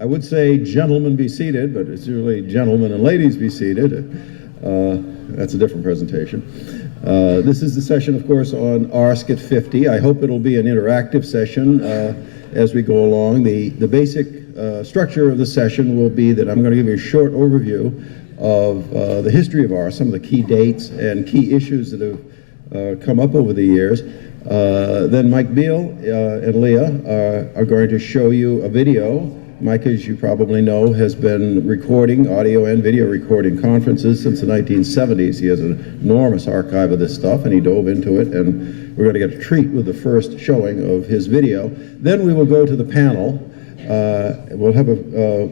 I would say gentlemen be seated, but it's usually gentlemen and ladies be seated. That's a different presentation. This is the session, of course, on ARSC at 50. I hope it'll be an interactive session as we go along. The basic structure of the session will be that I'm going to give you a short overview of the history of ARSC, some of the key dates and key issues that have come up over the years. Then Mike Biel and Leah are going to show you a video. Mike, as you probably know, has been recording, audio and video recording conferences since the 1970s. He has an enormous archive of this stuff, and he dove into it, and we're going to get a treat with the first showing of his video. Then we will go to the panel. We'll have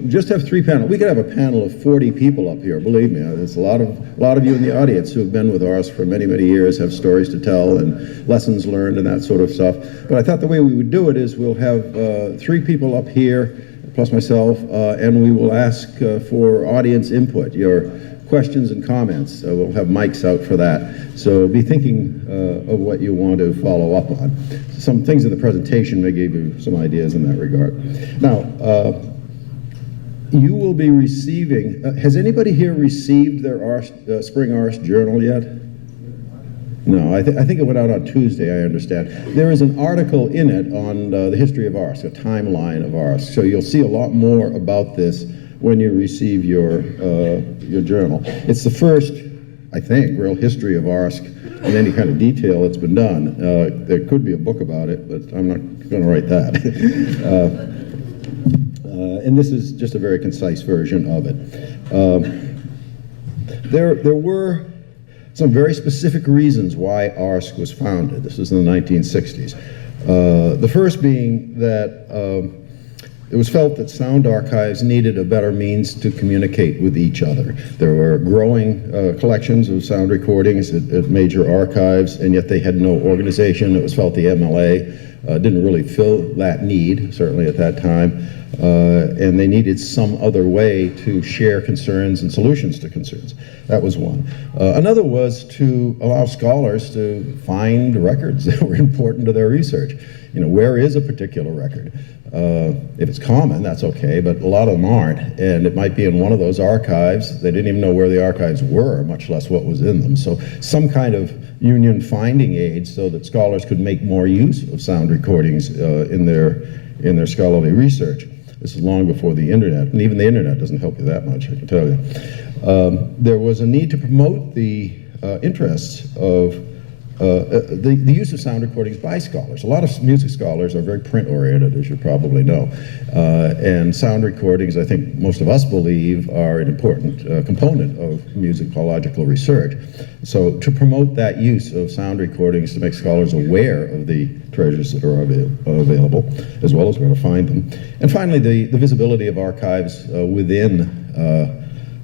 just have three panels. We could have a panel of 40 people up here, believe me. There's a lot of you in the audience who have been with ARSC for many, many years, have stories to tell and lessons learned and that sort of stuff. But I thought the way we would do it is we'll have three people up here, plus myself, and we will ask for audience input, your questions and comments. We'll have mics out for that. So be thinking of what you want to follow up on. Some things in the presentation may give you some ideas in that regard. Now, you will be receiving, has anybody here received their Spring ARSC Journal yet? No, I think it went out on Tuesday, I understand. There is an article in it on the history of ARSC, a timeline of ARSC. So you'll see a lot more about this when you receive your journal. It's the first, I think, real history of ARSC in any kind of detail that's been done. There could be a book about it, but I'm not going to write that. And this is just a very concise version of it. There were some very specific reasons why ARSC was founded. This was in the 1960s. The first being that it was felt that sound archives needed a better means to communicate with each other. There were growing collections of sound recordings at major archives, and yet they had no organization. It was felt the MLA didn't really fill that need, certainly at that time, and they needed some other way to share concerns and solutions to concerns. That was one. Another was to allow scholars to find records that were important to their research. You know, where is a particular record? If it's common, that's okay, but a lot of them aren't, and it might be in one of those archives. They didn't even know where the archives were, much less what was in them. So some kind of union finding aid so that scholars could make more use of sound recordings in their scholarly research. This is long before the internet, and even the internet doesn't help you that much, I can tell you. There was a need to promote the interests of the use of sound recordings by scholars. A lot of music scholars are very print-oriented, as you probably know. And sound recordings, I think most of us believe, are an important component of musicological research. So to promote that use of sound recordings, to make scholars aware of the treasures that are available, as well as where to find them. And finally, the visibility of archives within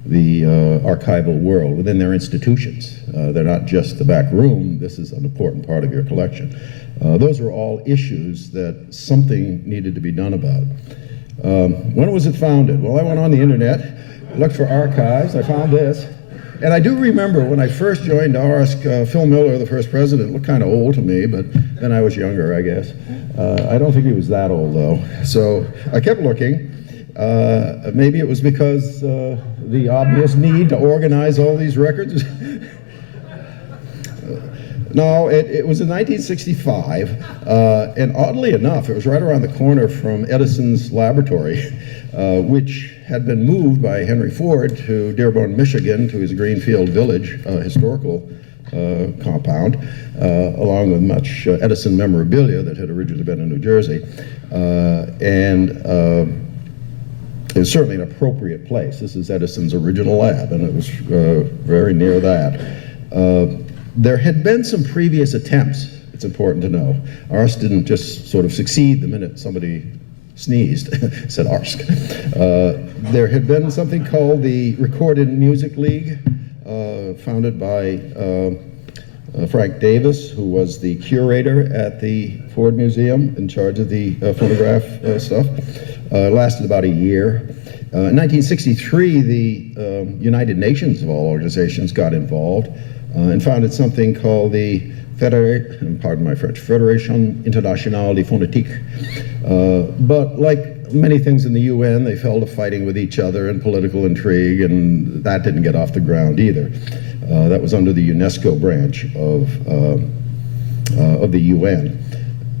the archival world, within their institutions. They're not just the back room. This is an important part of your collection. Those are all issues that something needed to be done about. When was it founded? Well, I went on the internet, looked for archives, I found this. And I do remember when I first joined ARSC, Phil Miller, the first president, looked kind of old to me, but then I was younger, I guess. I don't think he was that old, though. So I kept looking. Maybe it was because the obvious need to organize all these records. No, it was in 1965, and oddly enough, it was right around the corner from Edison's laboratory, which had been moved by Henry Ford to Dearborn, Michigan, to his Greenfield Village historical compound, along with much Edison memorabilia that had originally been in New Jersey. It was certainly an appropriate place. This is Edison's original lab, and it was very near that. There had been some previous attempts, it's important to know. ARSC didn't just sort of succeed the minute somebody sneezed, said ARSC. There had been something called the Recorded Music League, founded by Frank Davis, who was the curator at the Ford Museum in charge of the phonograph stuff. Lasted about a year. In 1963, the United Nations, of all organizations, got involved and founded something called the pardon my French, Fédération Internationale de Phonétique. But like many things in the UN, they fell to fighting with each other and political intrigue, and that didn't get off the ground either. That was under the UNESCO branch of the UN.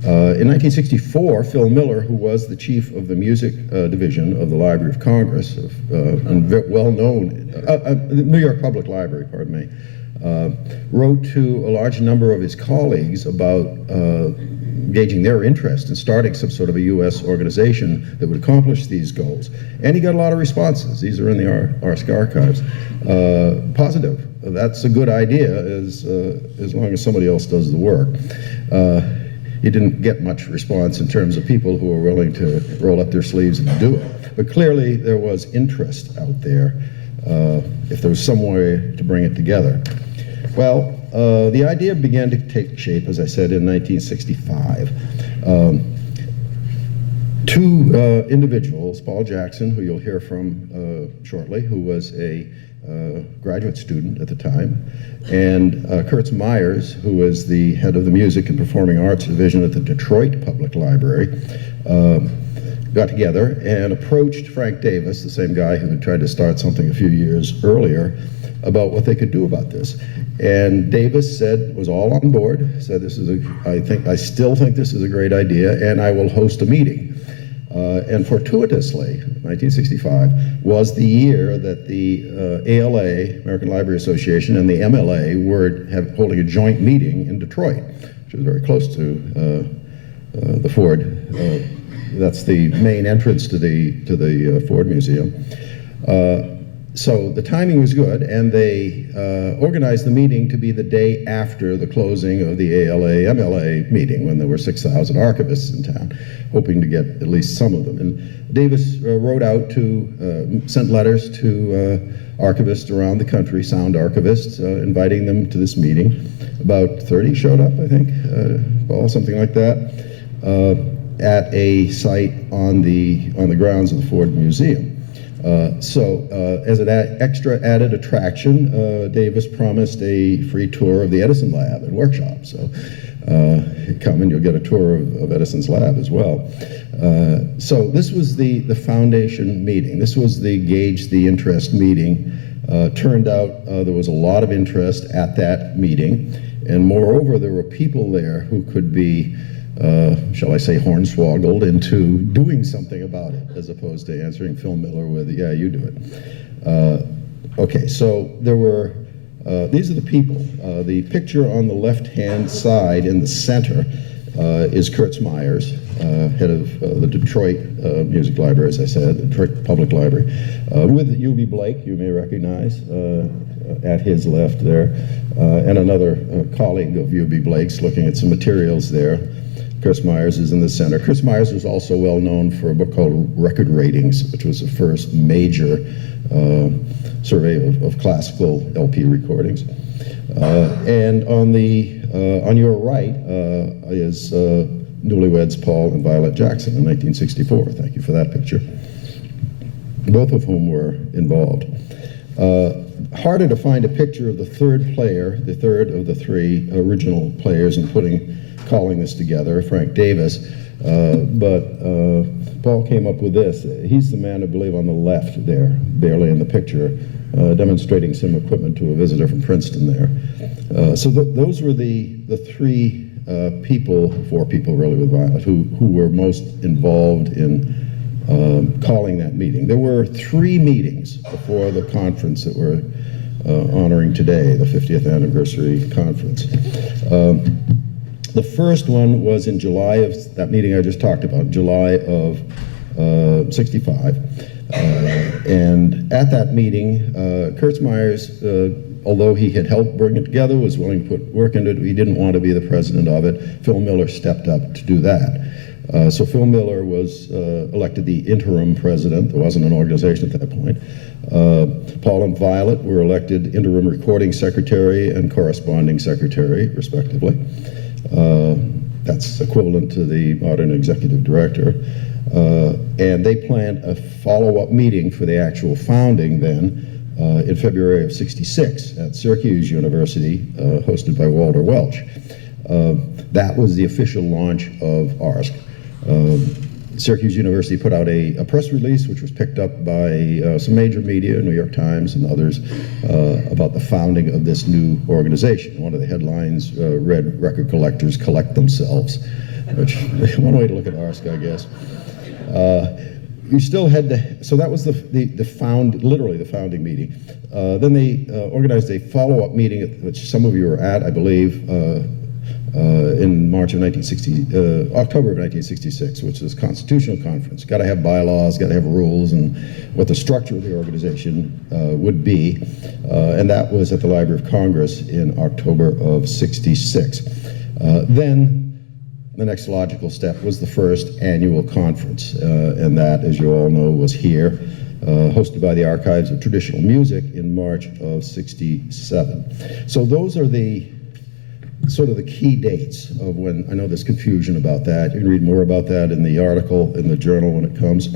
In 1964, Phil Miller, who was the chief of the music division of the Library of Congress, and well-known, the New York Public Library, pardon me, wrote to a large number of his colleagues about gauging their interest in starting some sort of a U.S. organization that would accomplish these goals. And he got a lot of responses. These are in the ARSC archives. Positive. That's a good idea as long as somebody else does the work. He didn't get much response in terms of people who were willing to roll up their sleeves and do it. But clearly there was interest out there if there was some way to bring it together. Well, the idea began to take shape, as I said, in 1965. Two individuals, Paul Jackson, who you'll hear from shortly, who was a graduate student at the time, and Kurtz Myers, who was the head of the Music and Performing Arts Division at the Detroit Public Library, got together and approached Frank Davis, the same guy who had tried to start something a few years earlier, about what they could do about this. And Davis said, was all on board, said I still think this is a great idea, and I will host a meeting. And fortuitously, 1965, was the year that the ALA, American Library Association, and the MLA were holding a joint meeting in Detroit, which was very close to the Ford. That's the main entrance to the Ford Museum. So the timing was good, and they organized the meeting to be the day after the closing of the ALA-MLA meeting, when there were 6,000 archivists in town, hoping to get at least some of them. And Davis wrote out sent letters to archivists around the country, sound archivists, inviting them to this meeting. About 30 showed up, I think, Paul, something like that, at a site on the grounds of the Ford Museum. As an extra added attraction, Davis promised a free tour of the Edison Lab and workshop. So come and you'll get a tour of Edison's lab as well. So this was the foundation meeting. This was the gauge the interest meeting. Turned out there was a lot of interest at that meeting. And moreover, there were people there who could be shall I say, hornswoggled into doing something about it, as opposed to answering Phil Miller with, yeah, you do it. Okay, so there were, these are the people. The picture on the left-hand side in the center is Kurtz Myers, head of the Detroit Music Library, as I said, the Detroit Public Library, with U.B. Blake, you may recognize, at his left there, and another colleague of U.B. Blake's looking at some materials there. Kurtz Myers is in the center. Kurtz Myers was also well known for a book called Record Ratings, which was the first major survey of classical LP recordings. And on your right is newlyweds Paul and Violet Jackson in 1964. Thank you for that picture. Both of whom were involved. Harder to find a picture of the third player, the third of the three original players, and calling this together, Frank Davis, but Paul came up with this. He's the man, I believe, on the left there, barely in the picture, demonstrating some equipment to a visitor from Princeton there. So those were the three people, four people really with Violet, who were most involved in calling that meeting. There were 3 meetings before the conference that we're honoring today, the 50th anniversary conference. The first one was in July of that meeting I just talked about, July of '65. And at that meeting, Kurtz Myers, although he had helped bring it together, was willing to put work into it, he didn't want to be the president of it. Phil Miller stepped up to do that. So Phil Miller was elected the interim president. There wasn't an organization at that point. Paul and Violet were elected interim recording secretary and corresponding secretary, respectively. That's equivalent to the modern executive director. And they planned a follow-up meeting for the actual founding then in February of '66 at Syracuse University, hosted by Walter Welch. That was the official launch of ARSC. Syracuse University put out a press release, which was picked up by some major media, New York Times and others, about the founding of this new organization. One of the headlines read, "Record collectors collect themselves," which one way to look at ARSC, I guess. You still had to, so that was literally the founding meeting. Then they organized a follow-up meeting, which some of you were at, I believe, in October of 1966, which is Constitutional Conference. Got to have bylaws, got to have rules, and what the structure of the organization would be. And that was at the Library of Congress in October of '66. Then the next logical step was the first annual conference, and that, as you all know, was here, hosted by the Archives of Traditional Music in March of '67. So those are the sort of the key dates of when. I know there's confusion about that. You can read more about that in the article in the journal when it comes.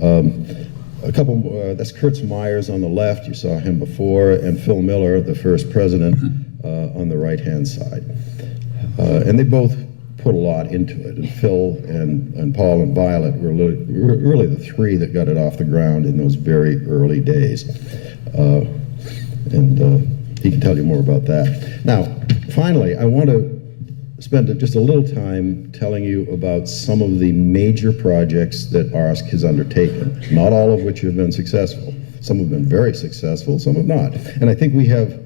A couple more, that's Kurtz Myers on the left, you saw him before, and Phil Miller, the first president, on the right-hand side. And they both put a lot into it, and Phil and Paul and Violet were really the three that got it off the ground in those very early days. And he can tell you more about that. Now, finally, I want to spend just a little time telling you about some of the major projects that ARSC has undertaken, not all of which have been successful. Some have been very successful, some have not. And I think we have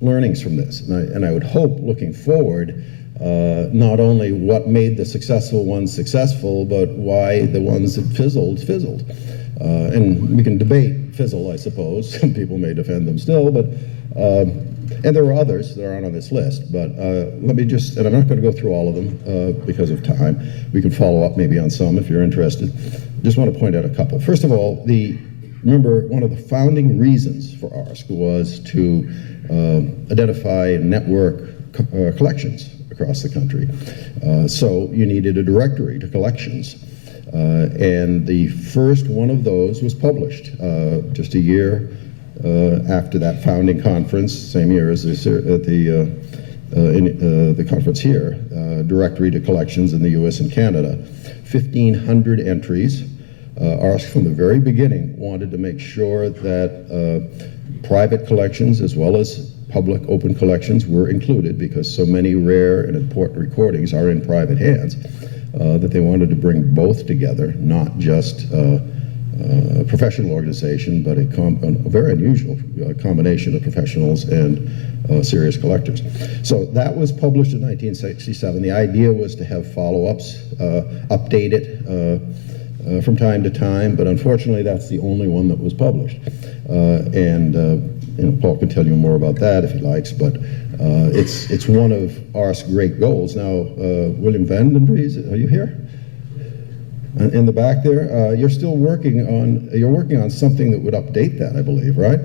learnings from this. And I would hope, looking forward, not only what made the successful ones successful, but why the ones that fizzled. And we can debate fizzle, I suppose. Some people may defend them still, but and there are others that aren't on this list, but let me just, and I'm not going to go through all of them because of time. We can follow up maybe on some if you're interested. Just want to point out a couple. First of all, remember, one of the founding reasons for ARSC was to identify and network collections across the country. So you needed a directory to collections. And the first one of those was published just a year after that founding conference, same year as the conference here, Directory to Collections in the US and Canada. 1,500 entries. ARSC from the very beginning wanted to make sure that private collections as well as public open collections were included, because so many rare and important recordings are in private hands, that they wanted to bring both together, not just a professional organization, but a very unusual combination of professionals and serious collectors. So that was published in 1967. The idea was to have follow-ups, update it from time to time, but unfortunately that's the only one that was published. Paul can tell you more about that if he likes, but it's one of ARSC's great goals. Now, William Vandenbries, are you here? In the back there, you're working on something that would update that, I believe, right?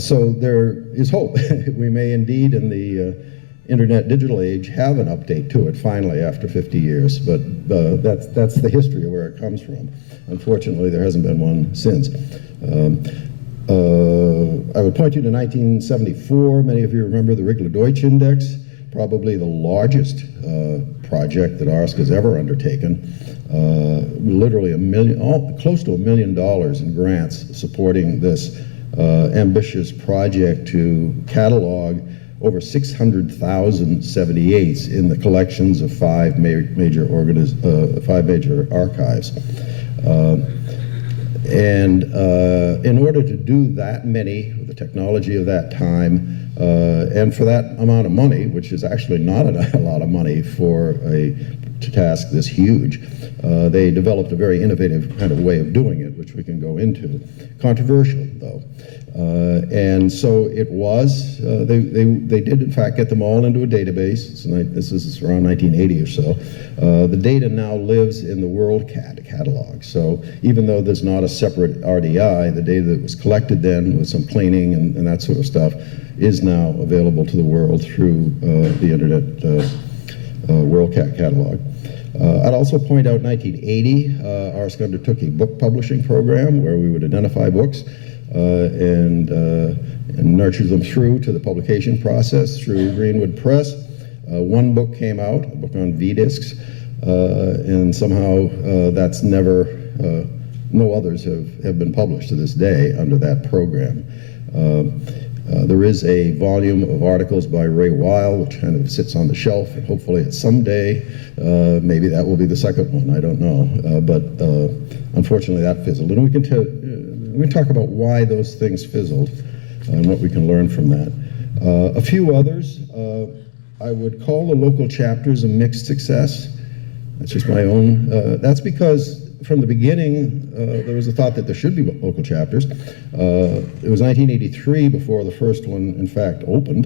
So there is hope. We may indeed, in the internet digital age, have an update to it finally after 50 years, but that's the history of where it comes from. Unfortunately, there hasn't been one since. I would point you to 1974. Many of you remember the Deutsche Index, probably the largest project that ARSC has ever undertaken. Literally close to $1 million in grants supporting this ambitious project to catalog over 600,000 78s in the collections of five major archives. In order to do that many, with the technology of that time, and for that amount of money, which is actually not a lot of money for a task this huge, they developed a very innovative kind of way of doing it, which we can go into. Controversial, though. And so it was, they did in fact get them all into a database. This is around 1980 or so. The data now lives in the WorldCat catalog. So even though there's not a separate RDI, the data that was collected then with some cleaning and that sort of stuff is now available to the world through the internet WorldCat catalog. I'd also point out 1980, ARSC undertook a book publishing program where we would identify books and nurture them through to the publication process through Greenwood Press. One book came out, a book on V-discs, and somehow that's never, no others have been published to this day under that program. There is a volume of articles by Ray Weil, which kind of sits on the shelf, and hopefully someday, maybe that will be the second one, I don't know. But unfortunately that fizzled. And we can talk about why those things fizzled and what we can learn from that. A few others, I would call the local chapters a mixed success. That's just my own, that's because from the beginning, there was a thought that there should be local chapters. It was 1983 before the first one, in fact, opened.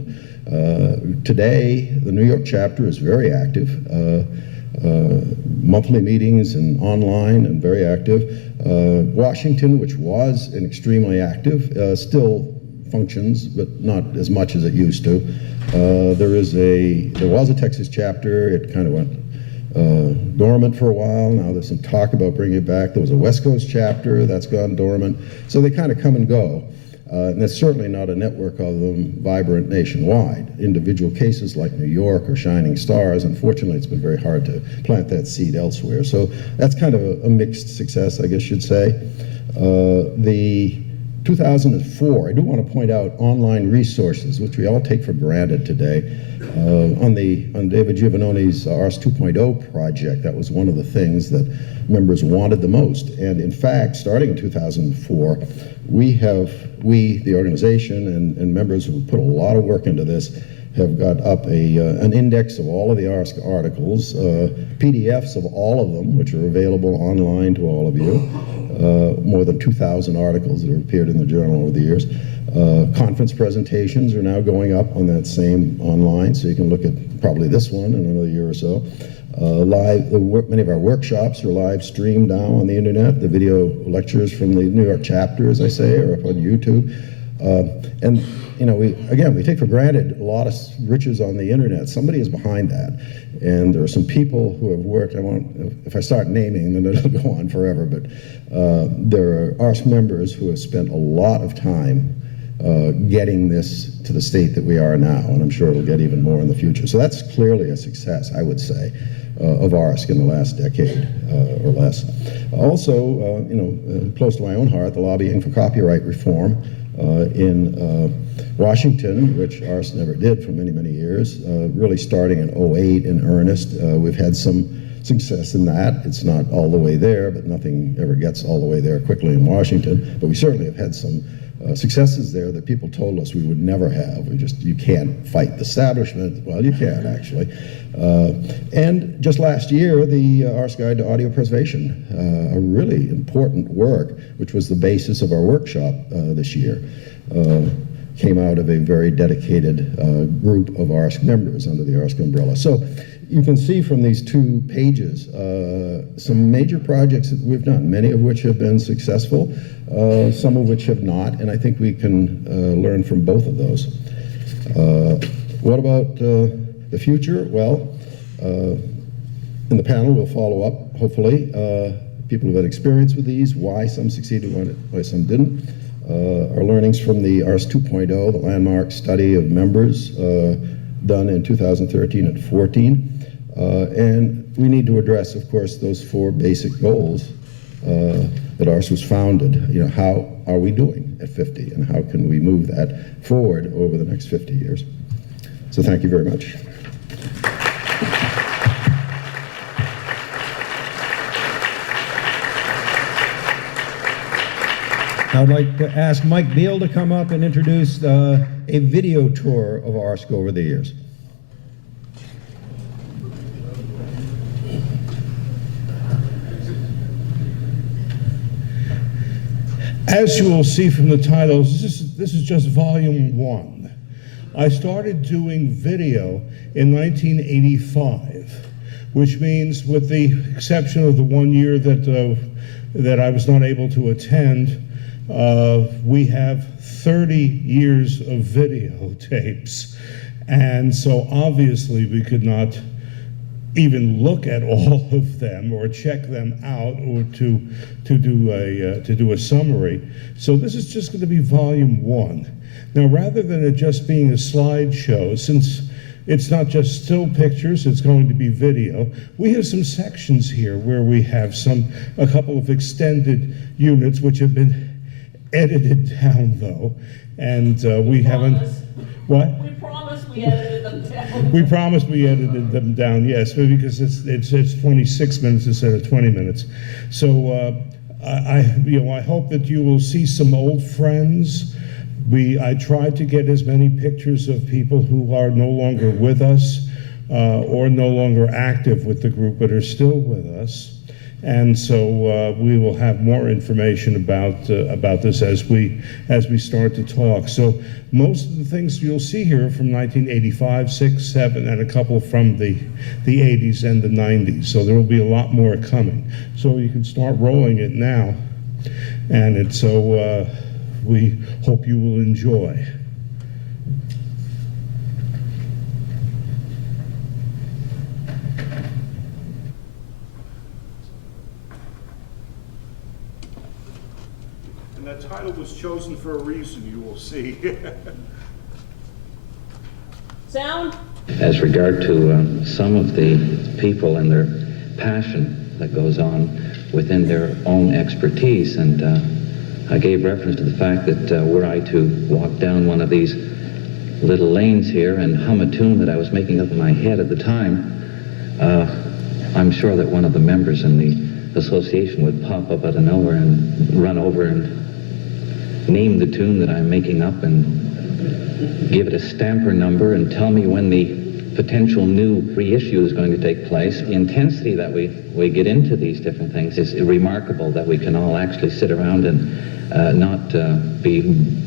Today, the New York chapter is very active. Monthly meetings and online and very active. Washington, which was extremely active, still functions, but not as much as it used to. There was a Texas chapter. It kind of went dormant for a while. Now there's some talk about bringing it back. There was a West Coast chapter that's gone dormant. So they kind of come and go. And there's certainly not a network of them vibrant nationwide. Individual cases like New York are shining stars. Unfortunately, it's been very hard to plant that seed elsewhere. So that's kind of a mixed success, I guess you'd say. The 2004, I do want to point out online resources, which we all take for granted today. On David Giovannoni's Ars 2.0 project, that was one of the things that members wanted the most. And in fact, starting in 2004, we, the organization, and members who put a lot of work into this, have got up an index of all of the ARSC articles, PDFs of all of them, which are available online to all of you, more than 2,000 articles that have appeared in the journal over the years. Conference presentations are now going up on that same online, so you can look at probably this one in another year or so. Many of our workshops are live streamed now on the internet. The video lectures from the New York chapter, as I say, are up on YouTube. And you know, we take for granted a lot of riches on the internet. Somebody is behind that, and there are some people who have worked. If I start naming, then it'll go on forever. But there are ARSC members who have spent a lot of time getting this to the state that we are now, and I'm sure it'll get even more in the future. So that's clearly a success, I would say, of ARSC in the last decade or less. Also, close to my own heart, the lobbying for copyright reform in Washington, which ARSC never did for many, many years, really starting in 2008 in earnest. We've had some success in that. It's not all the way there, but nothing ever gets all the way there quickly in Washington. But we certainly have had some successes there that people told us we would never have. You can't fight the establishment. Well, you can, actually. And just last year, the ARSC Guide to Audio Preservation, a really important work, which was the basis of our workshop this year, came out of a very dedicated group of ARSC members under the ARSC umbrella. So you can see from these 2 pages some major projects that we've done, many of which have been successful, some of which have not, and I think we can learn from both of those. What about the future? Well, in the panel we'll follow up, hopefully. People who've had experience with these, why some succeeded, why some didn't. Our learnings from the Ars 2.0, the landmark study of members done in 2013 and 14. And we need to address, of course, those 4 basic goals that ARSC was founded. You know, how are we doing at 50, and how can we move that forward over the next 50 years? So thank you very much. I'd like to ask Mike Biel to come up and introduce a video tour of ARSC over the years. As you will see from the titles, this is just volume 1. I started doing video in 1985, which means, with the exception of the 1 year that I was not able to attend, we have 30 years of videotapes. And so obviously we could not even look at all of them or check them out or to do a summary. So this is just going to be volume 1. Now, rather than it just being a slideshow, since it's not just still pictures, it's going to be video. We have some sections here where we have a couple of extended units which have been edited down though, and we haven't. What? We promised we edited them down. We promised we edited them down, yes, because it's 26 minutes instead of 20 minutes. So I hope that you will see some old friends. I tried to get as many pictures of people who are no longer with us or no longer active with the group, but are still with us. And so we will have more information about this as we start to talk. So most of the things you'll see here are from 1985, 6, 7, and a couple from the 80s and the 90s. So there will be a lot more coming. So you can start rolling it now, and we hope you will enjoy. And that title was chosen for a reason, you will see. Sound? As regard to some of the people and their passion that goes on within their own expertise, and I gave reference to the fact that were I to walk down one of these little lanes here and hum a tune that I was making up in my head at the time, I'm sure that one of the members in the association would pop up out of nowhere and run over and name the tune that I'm making up and give it a stamper number and tell me when the potential new reissue is going to take place. The intensity that we get into these different things is remarkable, that we can all actually sit around and not be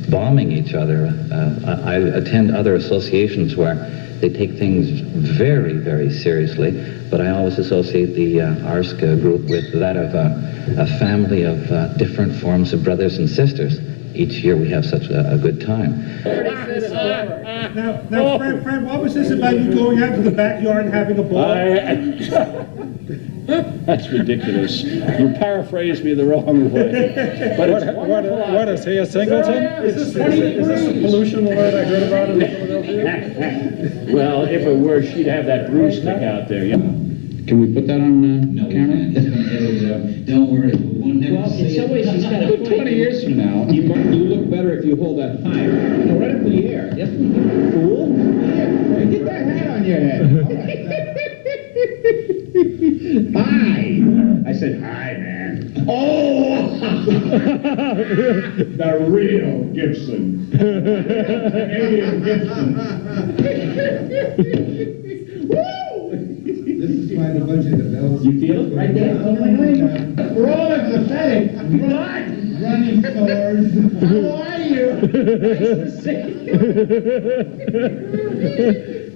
bombing each other. I attend other associations where they take things very, very seriously, but I always associate the ARSC group with that of a family of different forms of brothers and sisters. Each year we have such a good time. Now, Fred, what was this about you going out to the backyard and having a ball? That's ridiculous. You paraphrased me the wrong way. But What is he, a singleton? Is this the pollution alert I heard about in Philadelphia? Well, if it were, she'd have that brew stick out there. Yeah. Can we put that on camera? Don't worry, we'll never see in some ways she's got a 20 years from now, you look better if you hold that higher. No, right up in the air. Yes, fool. Yeah, get that hat on your head. Hi. I said, hi, man. Oh! The real Gibson. Alien Gibson. This is quite a bunch of the bells. You feel it right there? We're all pathetic. Running stores. How are you? Nice to see you.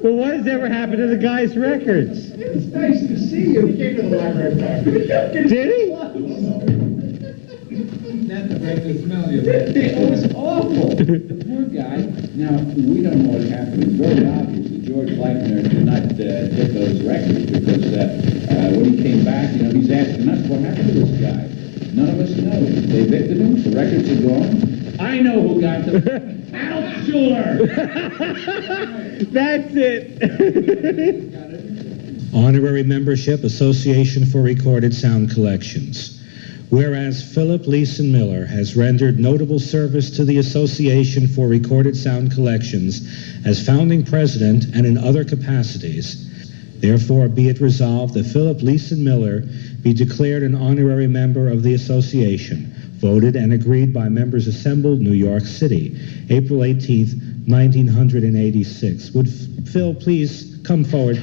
Well, what has ever happened to the guy's records? It's nice to see you. He came to the library park. Did he? Not to break the smell you had. It was awful. The poor guy. Now, we don't know what happened. It's very obvious that George Leitner did not get those records because when he came back, he's asking us what happened to this guy. None of us know. They evicted him. The records are gone. I know who got them. Alf Schuler. That's it. Honorary Membership, Association for Recorded Sound Collections. Whereas Philip Leeson Miller has rendered notable service to the Association for Recorded Sound Collections as founding president and in other capacities, therefore be it resolved that Philip Leeson Miller be declared an honorary member of the association, voted and agreed by members assembled New York City, April 18th, 1986. Would Phil please come forward?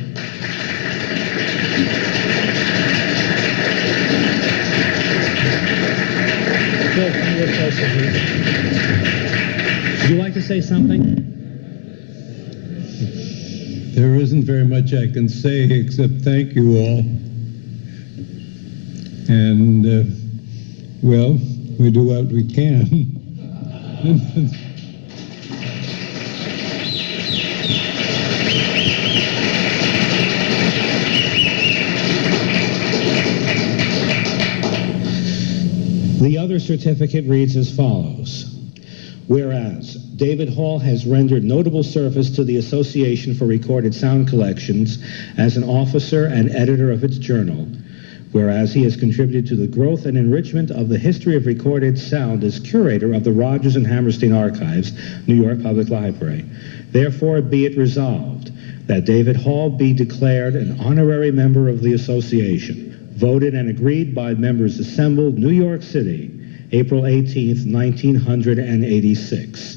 Phil, come a little closer, please. Would you like to say something? There isn't very much I can say except thank you all. And, well, we do what we can. The other certificate reads as follows. Whereas David Hall has rendered notable service to the Association for Recorded Sound Collections as an officer and editor of its journal. Whereas he has contributed to the growth and enrichment of the history of recorded sound as curator of the Rogers and Hammerstein Archives, New York Public Library. Therefore, be it resolved that David Hall be declared an honorary member of the association, voted and agreed by members assembled, New York City, April 18th, 1986.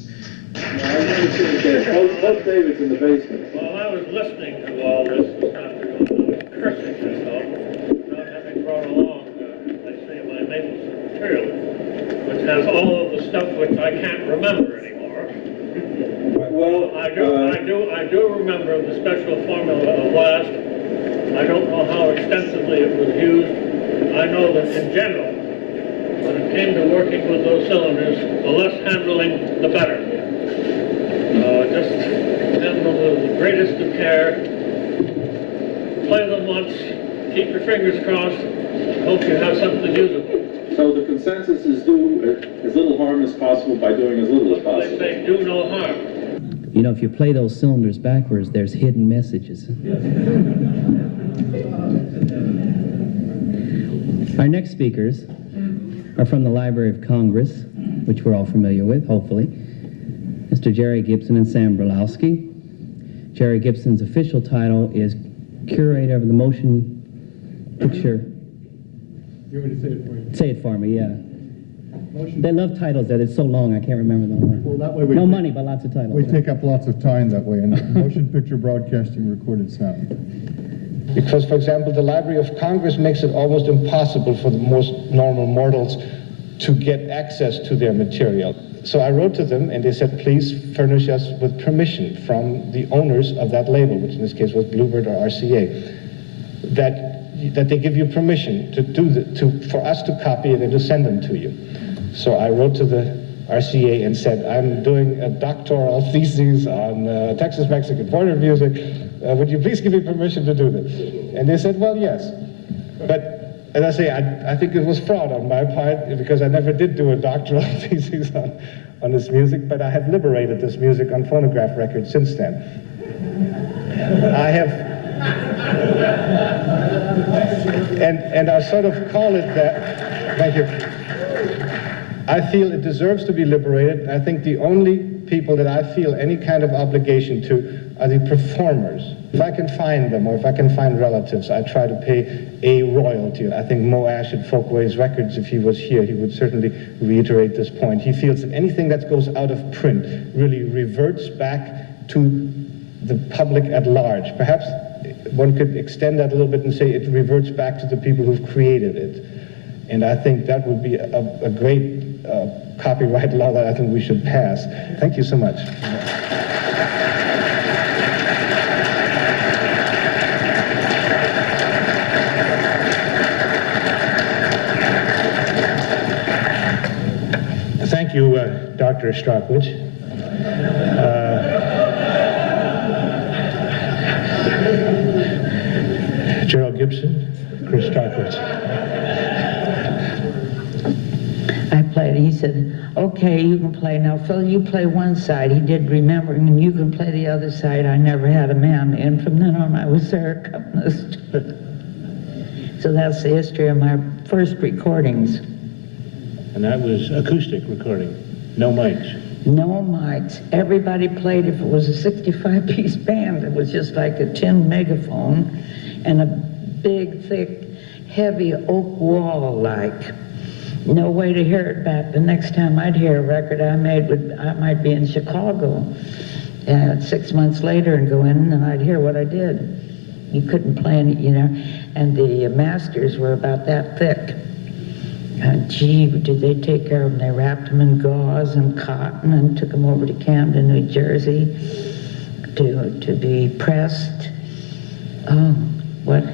Both David's in the basement. While I was listening to all this, cursing myself, not having brought along, they say, my maple material, which has all of the stuff which I can't remember anymore. Well, I do remember the special formula of last. I don't know how extensively it was used. I know that in general, when it came to working with those cylinders, the less handling, the better. Just handle them with the greatest of care. Play them once, keep your fingers crossed, hope you have something usable. so the consensus is do as little harm as possible by doing as little as They possible. say do no harm. You know, if you play those cylinders backwards, there's hidden messages. Our next speakers are from the Library of Congress, which we're all familiar with, hopefully. Mr. Jerry Gibson and Sam Brolowski. Jerry Gibson's official title is Curator of the Motion Picture. You want me to say it for you? Say it for me, yeah. Motion. They love titles that it's so long I can't remember them. Well, that way we No money, but lots of titles. We take up lots of time that way, and motion picture broadcasting recorded sound. Because, for example, the Library of Congress makes it almost impossible for the most normal mortals to get access to their material. So I wrote to them, and they said, please furnish us with permission from the owners of that label, which in this case was Bluebird or RCA, that they give you permission to for us to copy it and to send them to you. So I wrote to the RCA and said, I'm doing a doctoral thesis on Texas-Mexican border music. Would you please give me permission to do this? And they said, well, yes. But, as I say, I think it was fraud on my part because I never did do a doctoral thesis on this music, but I have liberated this music on phonograph records since then. I have, and I sort of call it that, thank you. I feel it deserves to be liberated. I think the only people that I feel any kind of obligation to are the performers. If I can find them, or if I can find relatives, I try to pay a royalty. I think Mo Ash at Folkways Records, if he was here, he would certainly reiterate this point. He feels that anything that goes out of print really reverts back to the public at large. Perhaps one could extend that a little bit and say it reverts back to the people who've created it. And I think that would be a great copyright law that I think we should pass. Thank you so much. Thank you, Dr. Stockwitz. Gerald Gibson, Chris Stockwitz. I played. He said, okay, you can play. Now, Phil, you play one side. He did remembering, and you can play the other side. I never had a man in. From then on, I was their accompanist. So that's the history of my first recordings. And that was acoustic recording, no mics. No mics. Everybody played. If it was a 65-piece band, it was just like a tin megaphone and a big, thick, heavy oak wall like. No way to hear it back. The next time I'd hear a record I made, I might be in Chicago 6 months later and go in and I'd hear what I did. You couldn't play any, you know, and the masters were about that thick. Gee, did they take care of them? They wrapped them in gauze and cotton and took them over to Camden, New Jersey to be pressed. Oh, what?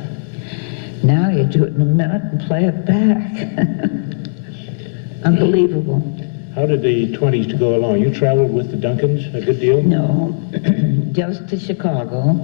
Now you do it in a minute and play it back. Unbelievable. How did the 20s go along? You traveled with the Duncans a good deal? No, just to Chicago.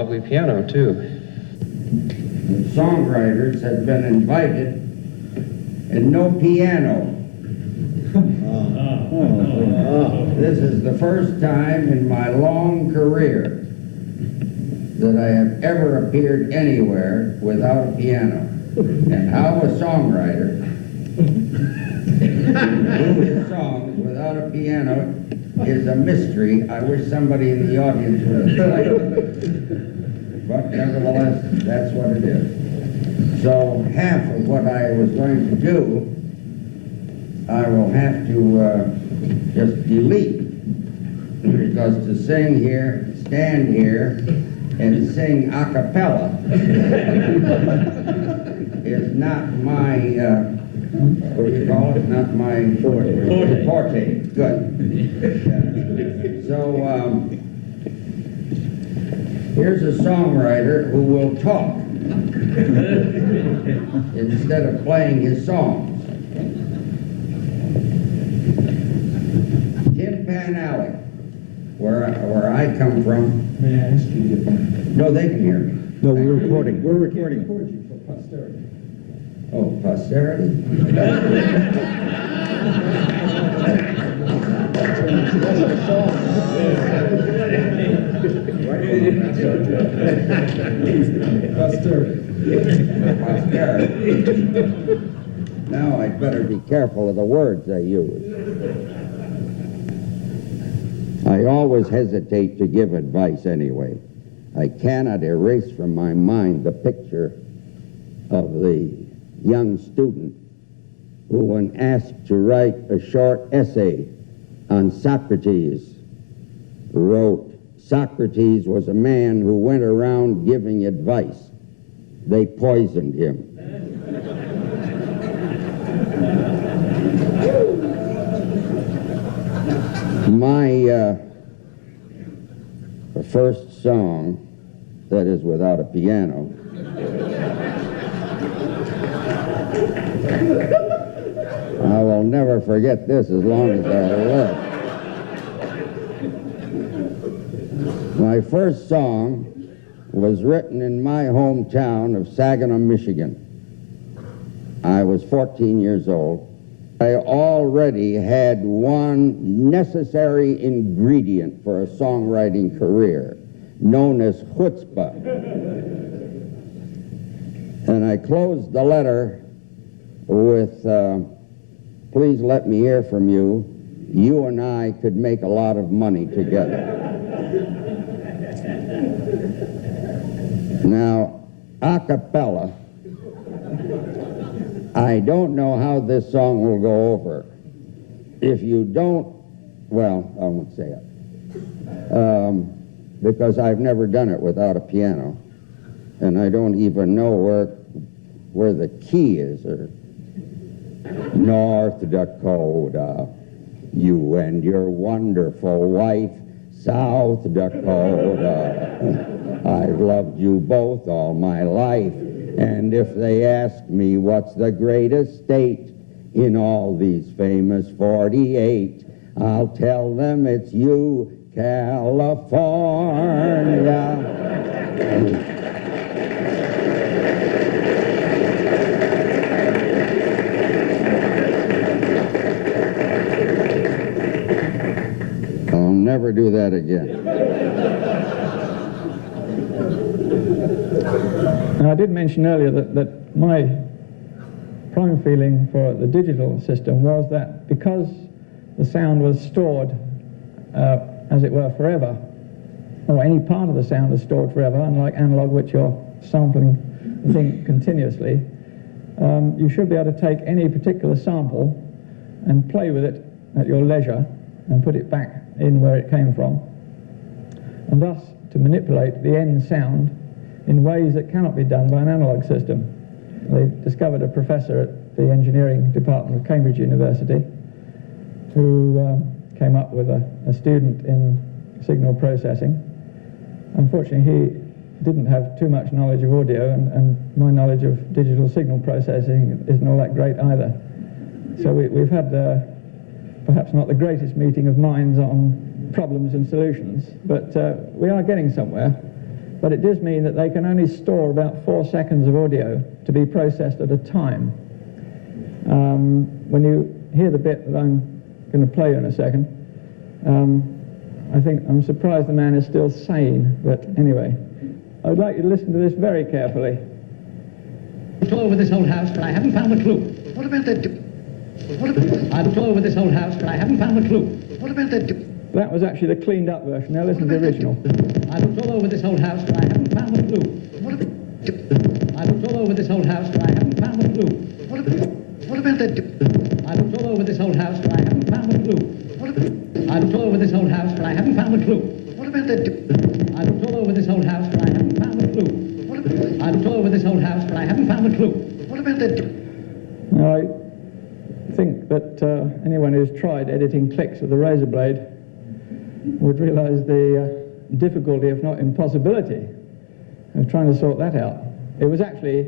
lovely piano, too. Songwriters have been invited, and no piano. This is the first time in my long career that I have ever appeared anywhere without a piano. And how a songwriter do his songs without a piano is a mystery. I wish somebody in the audience would explain it. But nevertheless, that's what it is. So half of what I was going to do, I will have to just delete, because to sing here, stand here, and sing a cappella is not my, what do you call it? Not my forte. Forte. Good. So here's a songwriter who will talk instead of playing his songs. Tin Pan Alley, where I come from. May I ask you? No, they can hear me. No, we're recording. We're recording. For posterity. Oh, posterity? Posterity. Now I'd better be careful of the words I use. I always hesitate to give advice anyway. I cannot erase from my mind the picture of the young student who, when asked to write a short essay on Socrates, wrote, "Socrates was a man who went around giving advice. They poisoned him." My first song that is without a piano I will never forget this as long as I live. My first song was written in my hometown of Saginaw, Michigan. I was 14 years old. I already had one necessary ingredient for a songwriting career, known as chutzpah. And I closed the letter with, "Please let me hear from you. You and I could make a lot of money together." Now, a cappella, I don't know how this song will go over. If you don't, well, I won't say it. Because I've never done it without a piano. And I don't even know where the key is. Or North Dakota, you and your wonderful wife. South Dakota, I've loved you both all my life. And if they ask me what's the greatest state in all these famous 48, I'll tell them it's you, California. I'll never do that again. Now, I did mention earlier that my prime feeling for the digital system was that because the sound was stored, as it were, forever, or any part of the sound is stored forever, unlike analog, which you're sampling the thing continuously, you should be able to take any particular sample and play with it at your leisure and put it back in where it came from, and thus to manipulate the end sound in ways that cannot be done by an analog system. They discovered a professor at the engineering department of Cambridge University who came up with a student in signal processing. Unfortunately, he didn't have too much knowledge of audio, and my knowledge of digital signal processing isn't all that great either. So we've had perhaps not the greatest meeting of minds on problems and solutions, but we are getting somewhere. but it does mean that they can only store about 4 seconds of audio to be processed at a time. When you hear the bit that I'm going to play in a second, I think I'm surprised the man is still sane, but anyway, I'd like you to listen to this very carefully. I've all over this old house, but I haven't found a clue. What about that? I've all over this old house, but I haven't found a clue. What about that? That was actually the cleaned up version. Now listen to the original. I've looked all over this old house, but I haven't found a clue. I've looked all over this old house, but I haven't found a clue. What about that? I've looked all over this old house, but I haven't found a clue. I've looked all over this old house, but I haven't found a clue. What about that? I've looked all over this old house, but I haven't found a clue. I've looked all over this old house, but I haven't found a clue. What about that? Now, I think that anyone who's tried editing clicks with the razor blade would realize the difficulty, if not impossibility, of trying to sort that out. It was actually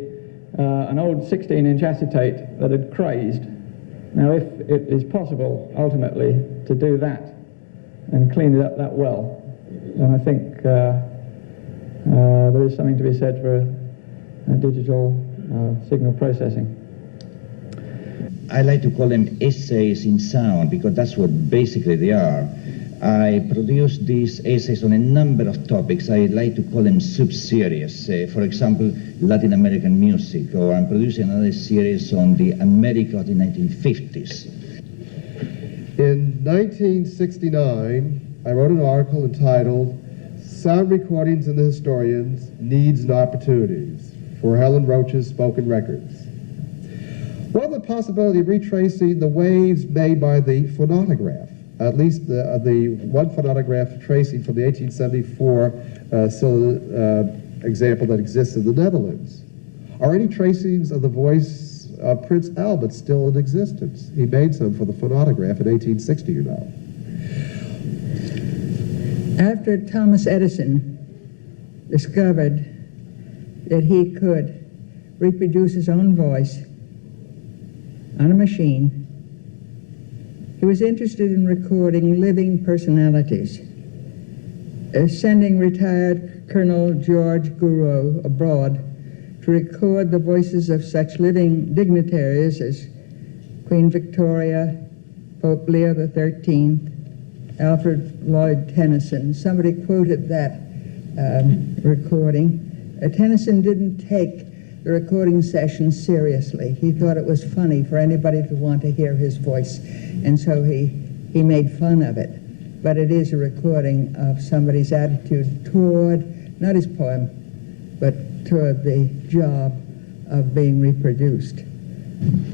an old 16-inch acetate that had crazed. Now, if it is possible, ultimately, to do that and clean it up that well, then I think there is something to be said for digital signal processing. I like to call them essays in sound, because that's what basically they are. I produce these essays on a number of topics. I like to call them sub-series. For example, Latin American music, or I'm producing another series on the America of the 1950s. In 1969, I wrote an article entitled Sound Recordings and the Historians, Needs and Opportunities, for Helen Roach's Spoken Records. What of the possibility of retracing the waves made by the phonograph? At least the one phonograph tracing from the 1874 example that exists in the Netherlands. Are any tracings of the voice of Prince Albert still in existence? He made some for the phonograph in 1860, you know. After Thomas Edison discovered that he could reproduce his own voice on a machine, he was interested in recording living personalities, sending retired Colonel George Gouraud abroad to record the voices of such living dignitaries as Queen Victoria, Pope Leah XIII, Alfred, Lloyd, Tennyson. Somebody quoted that recording. Tennyson didn't take the recording session seriously. He thought it was funny for anybody to want to hear his voice, and so he made fun of it. But it is a recording of somebody's attitude toward, not his poem, but toward the job of being reproduced.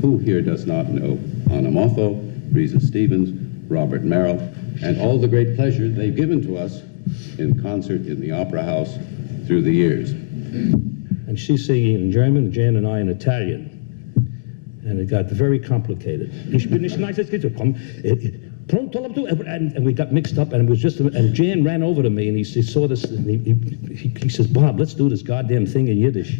Who here does not know Anna Motho, Risa Stevens, Robert Merrill, and all the great pleasure they've given to us in concert in the Opera House through the years? And she's singing in German, Jan and I in Italian. And it got very complicated. And we got mixed up, and it was just, and Jan ran over to me, and he saw this, and he says, Bob, let's do this goddamn thing in Yiddish.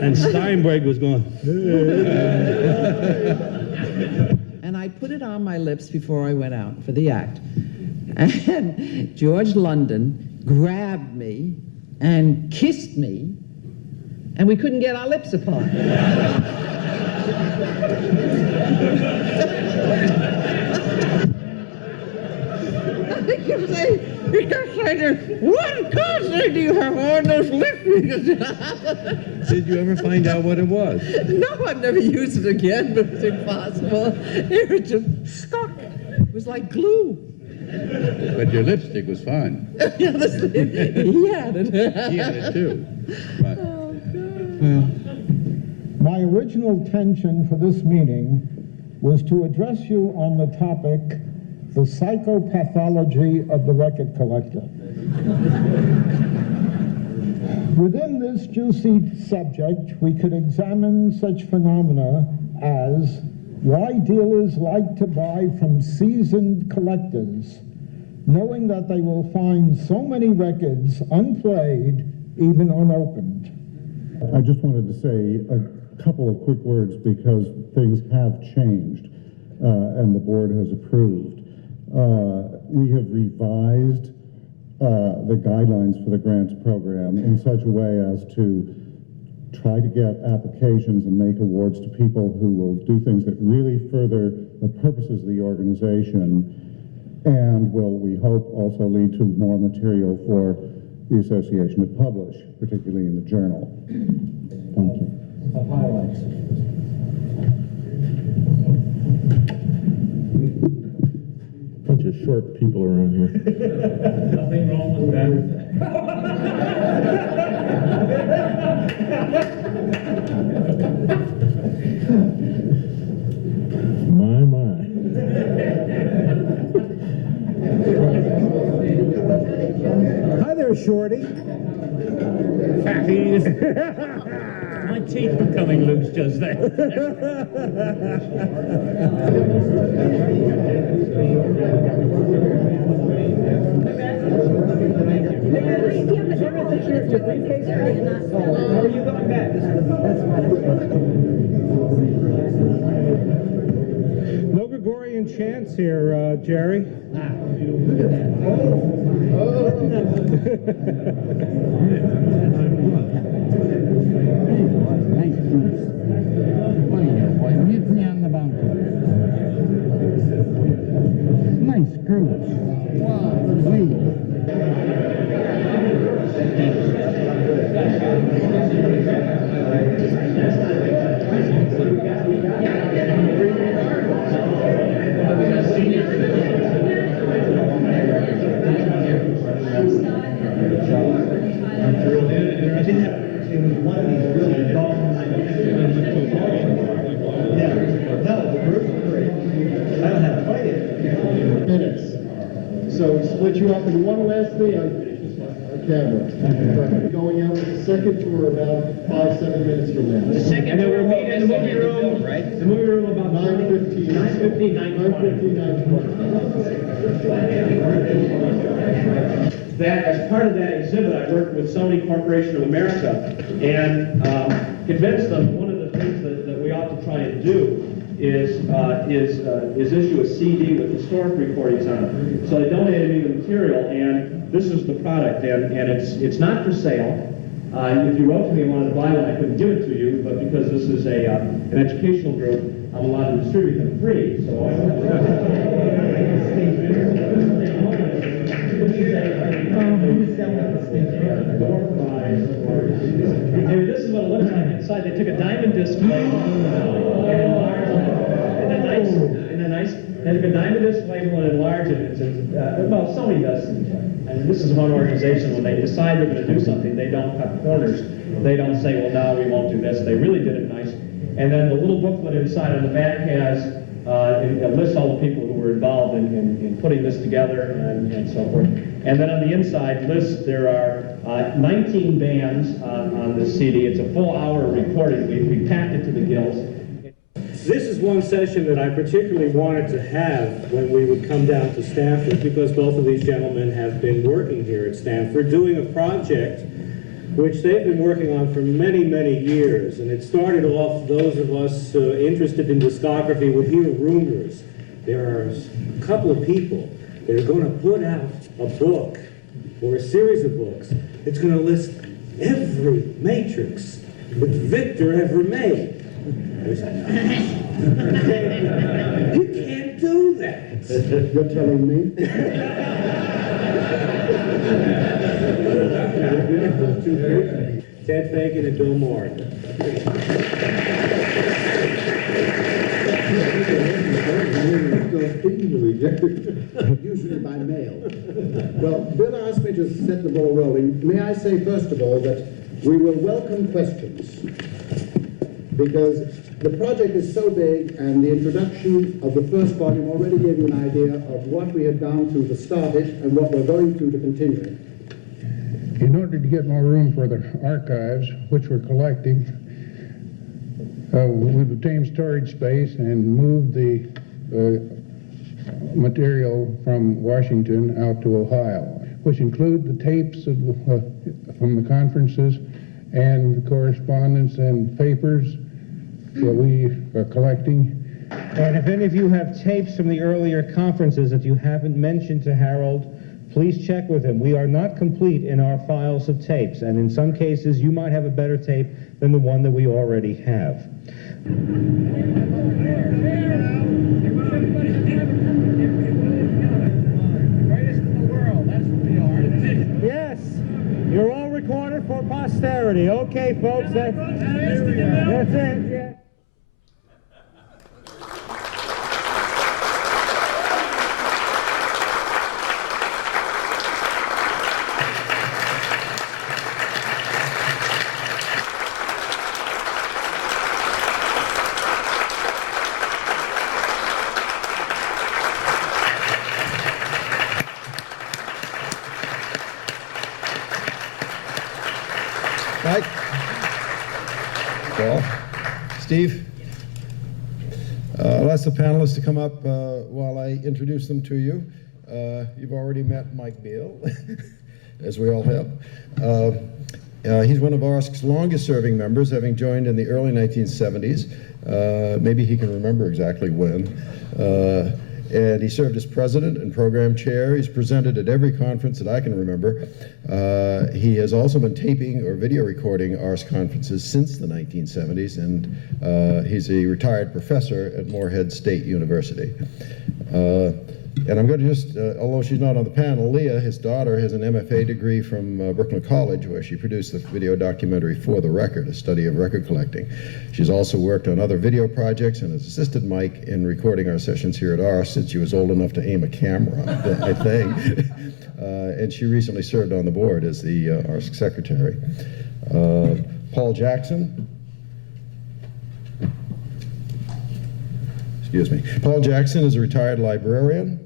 And Steinberg was going, and I put it on my lips before I went out for the act. And George London grabbed me and kissed me, and we couldn't get our lips apart. I think you say, what concert do you have on those lips? Did you ever find out what it was? No, I've never used it again, but it's impossible. It was just stuck. It was like glue. But your lipstick was fine. Yeah, he had it. He had it too. Right. Oh, God. Well, my original intention for this meeting was to address you on the topic, the psychopathology of the record collector. Within this juicy subject, we could examine such phenomena as why dealers like to buy from seasoned collectors, knowing that they will find so many records unplayed, even unopened. I just wanted to say a couple of quick words because things have changed and the board has approved. We have revised the guidelines for the grants program in such a way as to try to get applications and make awards to people who will do things that really further the purposes of the organization and will, we hope, also lead to more material for the association to publish, particularly in the journal. Thank you. Highlights. Bunch of short people around here. Nothing wrong with that. My. Hi there, Shorty. Fatties. My teeth were coming loose just then. No Gregorian chants here, Jerry. Meet me on the balcony. Nice groups. So split you up in one last thing on camera. Going out with the second tour about 5-7 minutes from now. The second and then tour we'll meet in the movie room, right? The movie room about 9:15. 9:15. That as part of that exhibit, I worked with Sony Corporation of America and convinced them one of the things that we ought to try and do is issue a CD with historic recordings on it. So they donated me the material, and this is the product, and it's not for sale. If you wrote to me and wanted to buy one, I couldn't give it to you, but because this is an educational group, I'm allowed to distribute them free. So Maybe this is what it looks like inside. They took a diamond display and a diamond display will enlarge it. Well, Sony does. And this is one organization, when they decide they're going to do something, they don't cut corners. They don't say, well, no, we won't do this. They really did it nice. And then the little booklet inside on the back has it lists all the people who were involved in putting this together and so forth. And then on the inside lists there are 19 bands on this CD. It's a full hour recording. We packed it to the gills. This is one session that I particularly wanted to have when we would come down to Stanford, because both of these gentlemen have been working here at Stanford doing a project which they've been working on for many, many years. And it started off, those of us interested in discography would hear rumors. There are a couple of people that are going to put out a book or a series of books that's going to list every matrix that Victor ever made. You can't do that. You're telling me? Ted Fagan and Bill Moore. Usually by mail. Well, Bill asked me to set the ball rolling. May I say, first of all, that we will welcome questions, because the project is so big, and the introduction of the first volume already gave you an idea of what we had gone through to start it and what we're going through to continue it. In order to get more room for the archives, which we're collecting, we've obtained storage space and moved the material from Washington out to Ohio, which include the tapes from the conferences and the correspondence and papers that we are collecting. And if any of you have tapes from the earlier conferences that you haven't mentioned to Harold, please check with him. We are not complete in our files of tapes, and in some cases you might have a better tape than the one that we already have. Yes, you're all recorded for posterity. Okay, folks, that's it. Yeah. Mike? Paul? Steve? I'll ask the panelists to come up while I introduce them to you. You've already met Mike Biel, as we all have. He's one of ARSC's longest serving members, having joined in the early 1970s. Maybe he can remember exactly when. And he served as president and program chair. He's presented at every conference that I can remember. He has also been taping or video recording ARSC conferences since the 1970s, and he's a retired professor at Morehead State University. And I'm going to just, although she's not on the panel, Leah, his daughter, has an MFA degree from Brooklyn College, where she produced the video documentary For the Record, a study of record collecting. She's also worked on other video projects and has assisted Mike in recording our sessions here at ARSC since she was old enough to aim a camera, I think. And she recently served on the board as the ARSC secretary. Paul Jackson. Excuse me. Paul Jackson is a retired librarian,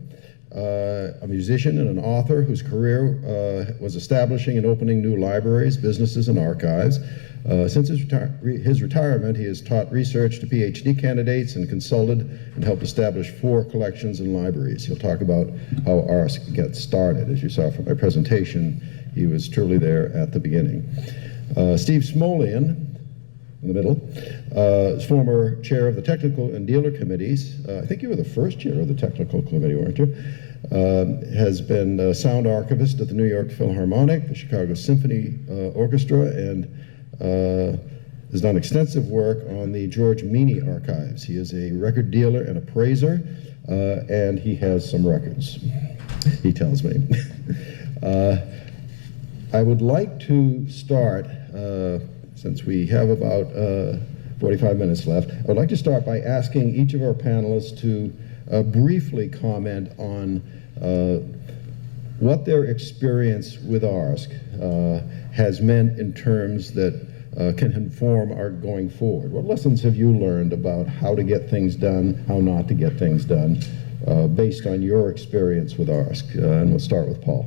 a musician and an author whose career was establishing and opening new libraries, businesses, and archives. Since his retirement, he has taught research to PhD candidates and consulted and helped establish 4 collections and libraries. He'll talk about how ARSC gets started. As you saw from my presentation, he was truly there at the beginning. Steve Smolian, in the middle, is former chair of the technical and dealer committees. I think you were the first chair of the technical committee, weren't you? Has been a sound archivist at the New York Philharmonic, the Chicago Symphony Orchestra, and has done extensive work on the George Meany archives. He is a record dealer and appraiser, and he has some records, he tells me. I would like to start, since we have about 45 minutes left, I would like to start by asking each of our panelists to briefly comment on what their experience with ARSC has meant in terms that can inform our going forward. What lessons have you learned about how to get things done, how not to get things done, based on your experience with ARSC? And we'll start with Paul.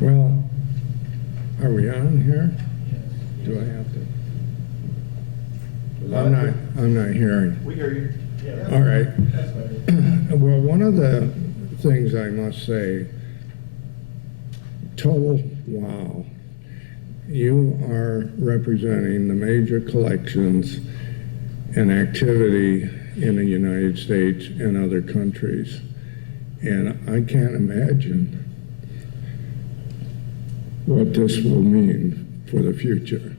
Well, are we on here? Do I have to? I'm not hearing. We hear you. All right. Well, one of the things I must say, total wow. You are representing the major collections and activity in the United States and other countries. And I can't imagine what this will mean for the future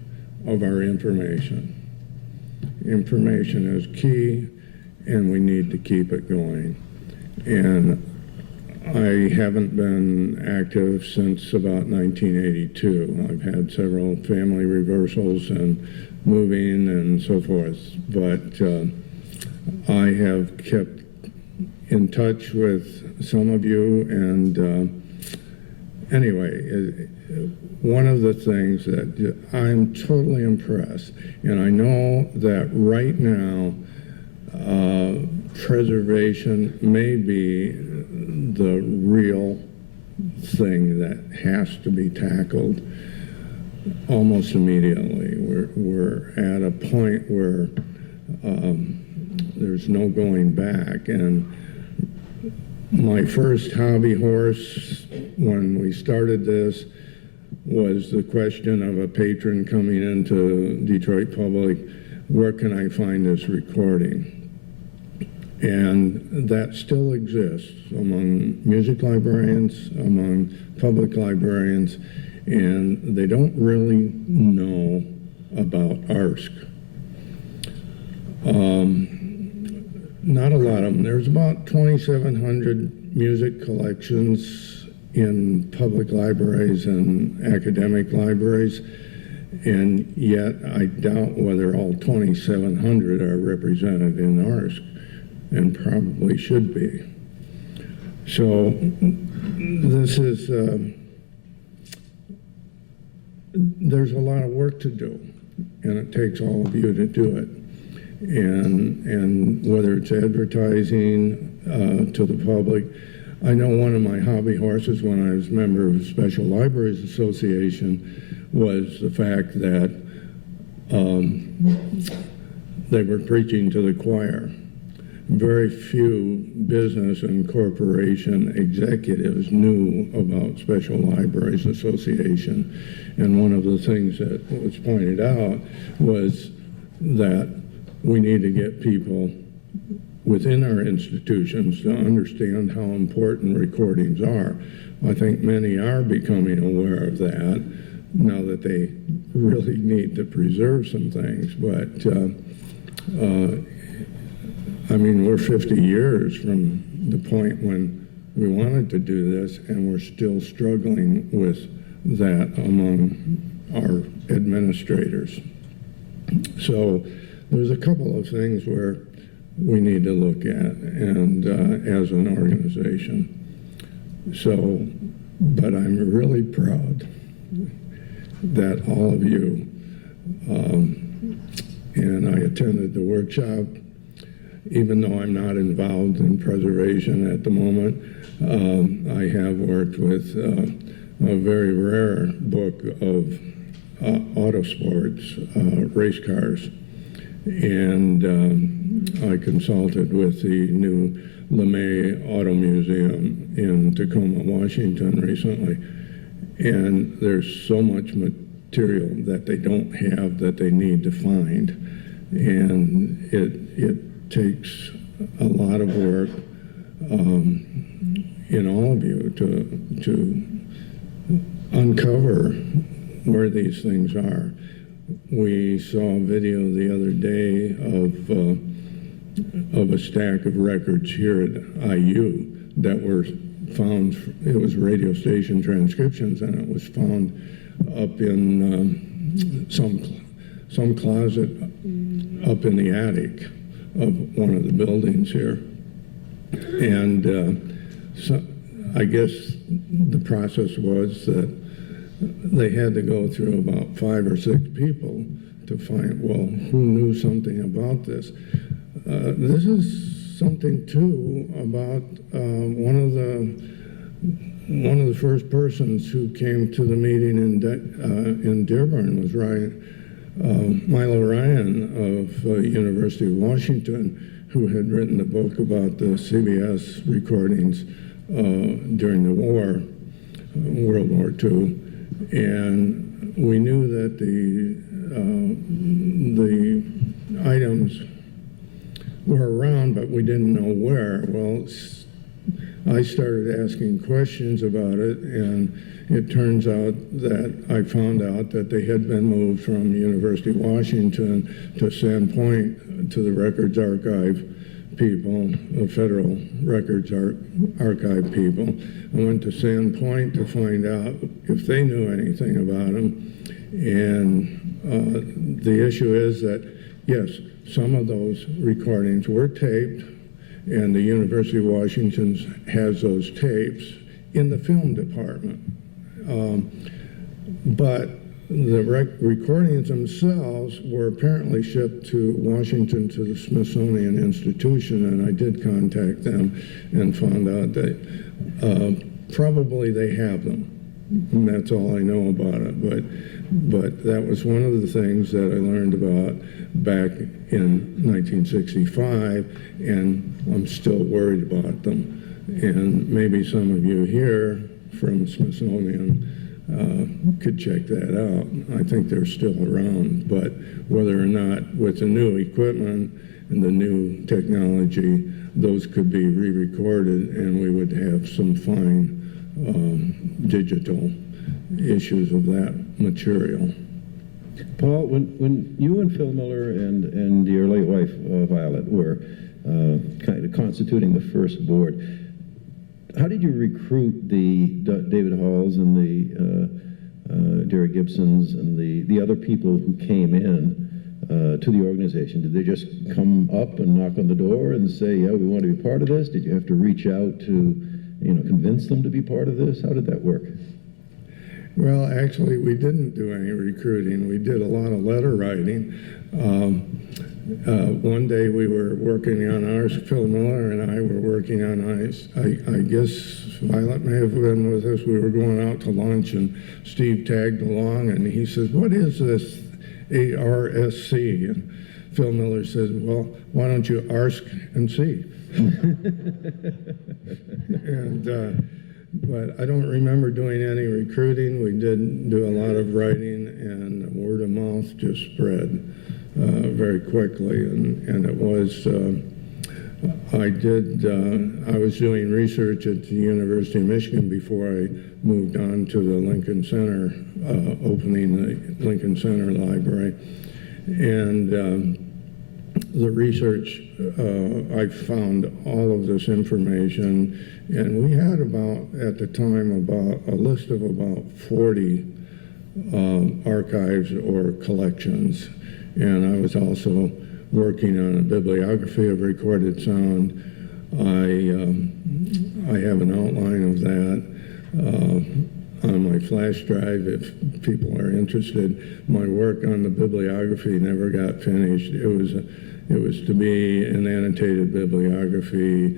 of our information. Information is key, and we need to keep it going. And I haven't been active since about 1982. I've had several family reversals and moving and so forth, but I have kept in touch with some of you, and anyway, one of the things that I'm totally impressed, and I know that right now preservation may be the real thing that has to be tackled almost immediately. We're at a point where there's no going back, and my first hobby horse when we started this was the question of a patron coming into Detroit Public, where can I find this recording? And that still exists among music librarians, among public librarians, and they don't really know about ARSC. Not a lot of them. There's about 2,700 music collections in public libraries and academic libraries, and yet I doubt whether all 2,700 are represented in ARSC, and probably should be. So this is, there's a lot of work to do, and it takes all of you to do it. And whether it's advertising to the public, I know one of my hobby horses when I was a member of the Special Libraries Association was the fact that they were preaching to the choir. Very few business and corporation executives knew about Special Libraries Association. And one of the things that was pointed out was that we need to get people within our institutions to understand how important recordings are. I think many are becoming aware of that now that they really need to preserve some things. But I mean, we're 50 years from the point when we wanted to do this, and we're still struggling with that among our administrators. So there's a couple of things where we need to look at, and as an organization. So, but I'm really proud that all of you, and I attended the workshop, even though I'm not involved in preservation at the moment. I have worked with a very rare book of autosports, race cars. And I consulted with the new LeMay Auto Museum in Tacoma, Washington recently. And there's so much material that they don't have that they need to find. And it takes a lot of work in all of you to uncover where these things are. We saw a video the other day of a stack of records here at IU that were found. It was radio station transcriptions, and it was found up in some closet up in the attic of one of the buildings here. And so I guess the process was that they had to go through about 5 or 6 people to find, well, who knew something about this? This is something too about one of the first persons who came to the meeting in Dearborn was Milo Ryan of University of Washington, who had written a book about the CBS recordings during the war, World War II. And we knew that the items were around, but we didn't know where. Well, I started asking questions about it, and it turns out that I found out that they had been moved from University of Washington to Sandpoint to the Records Archive people, the Federal Records Archive people. I went to Sandpoint to find out if they knew anything about them. And the issue is that, yes, some of those recordings were taped, and the University of Washington has those tapes in the film department. But the recordings themselves were apparently shipped to Washington to the Smithsonian Institution, and I did contact them and found out that probably they have them, and that's all I know about it. But that was one of the things that I learned about back in 1965, and I'm still worried about them. And maybe some of you here from Smithsonian could check that out. I think they're still around, but whether or not with the new equipment and the new technology, those could be re-recorded and we would have some fine digital issues of that material. Paul, when you and Phil Miller and your late wife, Violet, were kind of constituting the first board, how did you recruit the David Halls and the Derek Gibsons and the other people who came in to the organization? Did they just come up and knock on the door and say, yeah, we want to be part of this? Did you have to reach out to, convince them to be part of this? How did that work? Well, actually, we didn't do any recruiting. We did a lot of letter writing. One day we were working on ours, Phil Miller and I were working on ours. I guess Violet may have been with us. We were going out to lunch and Steve tagged along and he says, what is this ARSC? And Phil Miller says, well, why don't you ARSC and see? But I don't remember doing any recruiting. We did do a lot of writing, and word of mouth just spread very quickly. And it was, I was doing research at the University of Michigan before I moved on to the Lincoln Center, opening the Lincoln Center Library. And the research, I found all of this information, and we had at the time, a list of about 40 archives or collections. And I was also working on a bibliography of recorded sound. I have an outline of that on my flash drive if people are interested. My work on the bibliography never got finished. It was to be an annotated bibliography,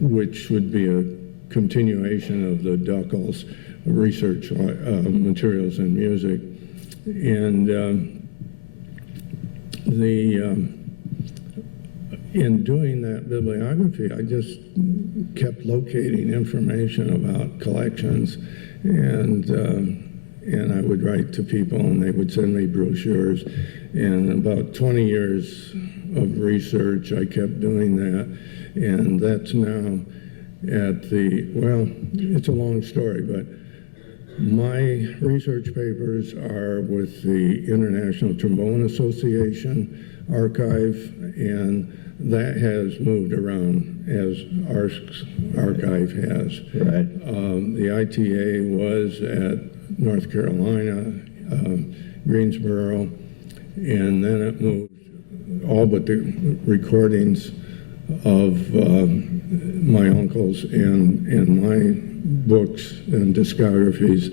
which would be a continuation of the Duckles research materials in music. And in doing that bibliography, I just kept locating information about collections, and I would write to people, and they would send me brochures. And about 20 years of research, I kept doing that, and that's now at well, it's a long story, but my research papers are with the International Trombone Association archive, and that has moved around as ARSC's archive has. Right. The ITA was at North Carolina, Greensboro, and then it moved, all but the recordings of my uncles and my books and discographies.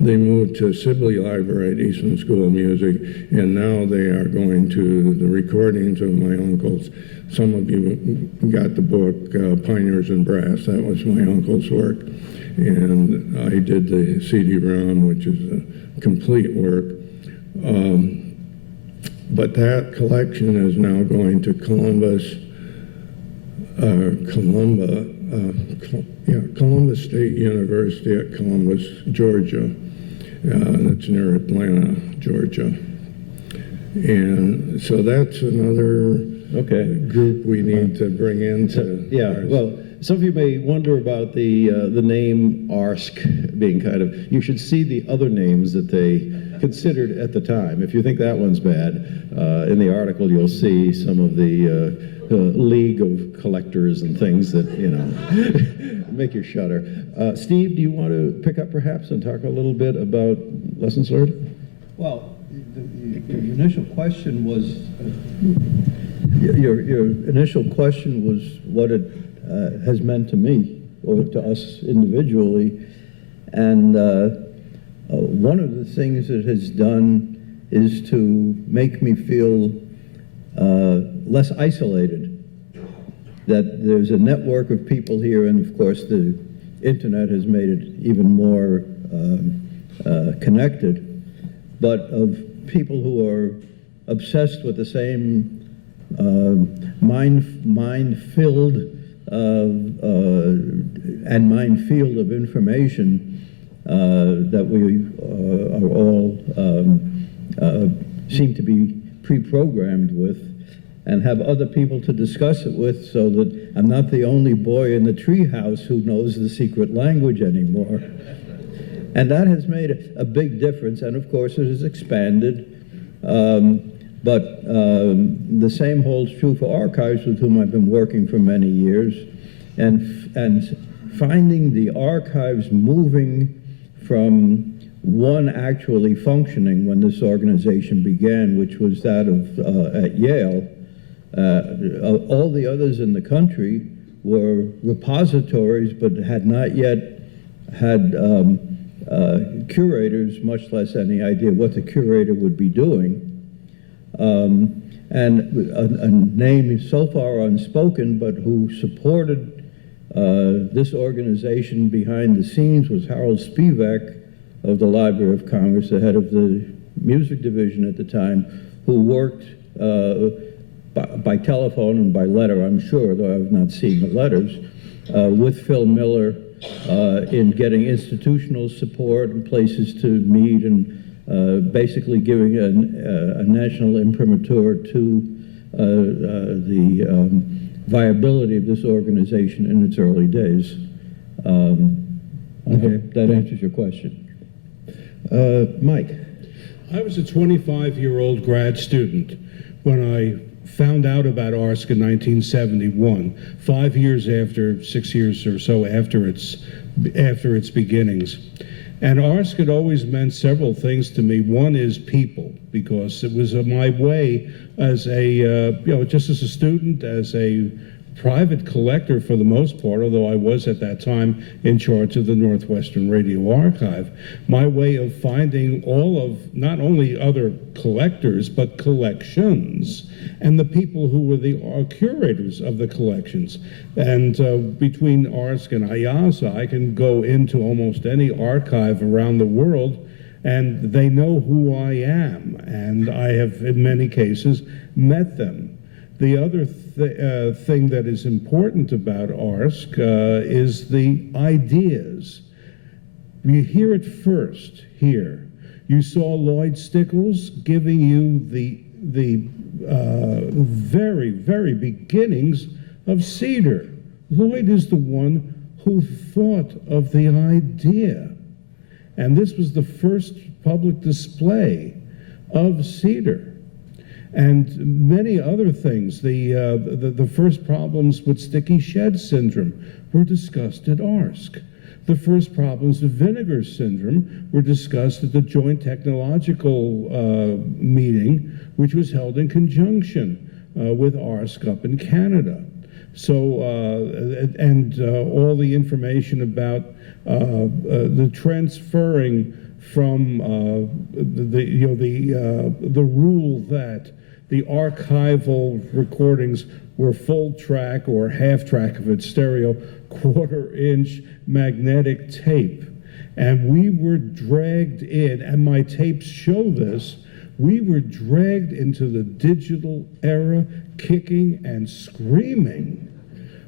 They moved to Sibley Library at Eastman School of Music, and now they are going to the recordings of my uncles. Some of you got the book, Pioneers in Brass. That was my uncle's work. And I did the CD-ROM, which is a complete work. But that collection is now going to Columbus State University at Columbus, Georgia. That's near Atlanta, Georgia. And so that's another group we need to bring into. Yeah, well, some of you may wonder about the name ARSC being kind of, you should see the other names that they considered at the time. If you think that one's bad, in the article you'll see some of the League of Collectors and things that, make you shudder. Steve, do you want to pick up perhaps and talk a little bit about lessons learned? Well, the initial question was, your initial question was what it has meant to me or to us individually. And one of the things it has done is to make me feel less isolated, that there's a network of people here, and of course the internet has made it even more connected, but of people who are obsessed with the same mind-filled and minefield of information that we are all seem to be pre-programmed with, and have other people to discuss it with, so that I'm not the only boy in the treehouse who knows the secret language anymore. And that has made a big difference, and of course it has expanded. But the same holds true for archives, with whom I've been working for many years, and finding the archives moving from one actually functioning when this organization began, which was that of at Yale. All the others in the country were repositories, but had not yet had curators, much less any idea what the curator would be doing. And a name so far unspoken, but who supported this organization behind the scenes, was Harold Spivak of the Library of Congress, the head of the music division at the time, who worked by telephone and by letter, I'm sure, though I've not seen the letters, with Phil Miller in getting institutional support and places to meet, and basically giving a national imprimatur to the viability of this organization in its early days. I hope that answers your question. Mike. I was a 25-year-old grad student when I found out about ARSC in 1971, 5 years after, 6 years or so after its beginnings. And ARSC had always meant several things to me. One is people, because it was my way as a, just as a student, as a private collector for the most part, although I was at that time in charge of the Northwestern Radio Archive, my way of finding all of not only other collectors, but collections, and the people who were the curators of the collections. And between ARSC and IASA, I can go into almost any archive around the world, and they know who I am, and I have, in many cases, met them. The other thing that is important about ARSC is the ideas. You hear it first here. You saw Lloyd Stickles giving you the very, very beginnings of Cedar. Lloyd is the one who thought of the idea. And this was the first public display of Cedar. And many other things. The first problems with sticky shed syndrome were discussed at ARSC. The first problems of vinegar syndrome were discussed at the Joint Technological meeting, which was held in conjunction with ARSC up in Canada. So, all the information about the transferring from the rule that the archival recordings were full track or half track if it's stereo, quarter-inch magnetic tape. And we were dragged in, and my tapes show this, we were dragged into the digital era, kicking and screaming.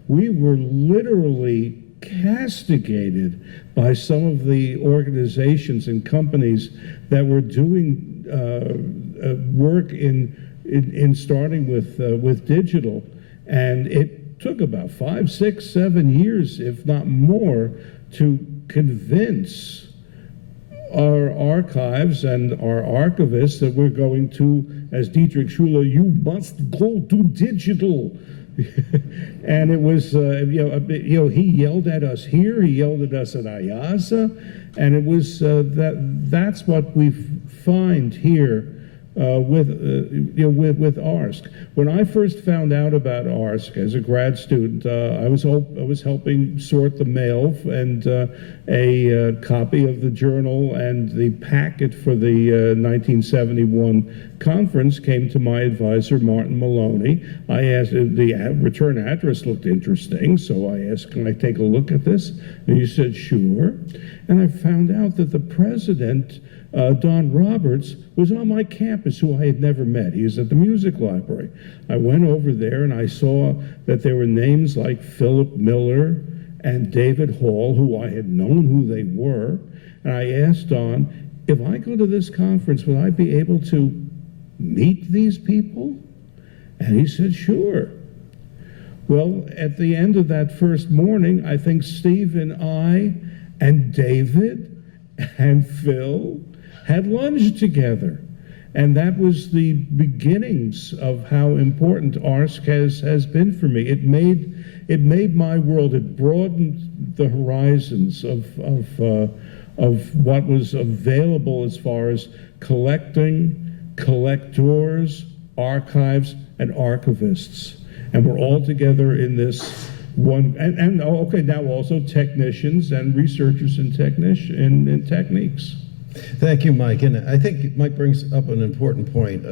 We were literally castigated by some of the organizations and companies that were doing work in starting with digital, and it took about 5, 6, 7 years, if not more, to convince our archives and our archivists that we're going to, as Dietrich Schuller, you must go to digital. And it was, he yelled at us here, he yelled at us at IASA, and it was that's what we find here with ARSC. When I first found out about ARSC as a grad student, I was helping sort the mail, and a copy of the journal and the packet for the 1971 conference came to my advisor, Martin Maloney. I asked, the return address looked interesting, so I asked, can I take a look at this? And he said, sure. And I found out that the president, Don Roberts, was on my campus, who I had never met. He was at the music library. I went over there and I saw that there were names like Philip Miller and David Hall, who I had known who they were, and I asked Don, if I go to this conference, would I be able to meet these people? And he said, sure. Well, at the end of that first morning, I think Steve and I and David and Phil had lunch together. And that was the beginnings of how important ARSC has been for me. It made my world, it broadened the horizons of what was available as far as collecting, collectors, archives, and archivists. And we're all together in this one, and okay, now also technicians and researchers in techniques. Thank you, Mike. And I think Mike brings up an important point.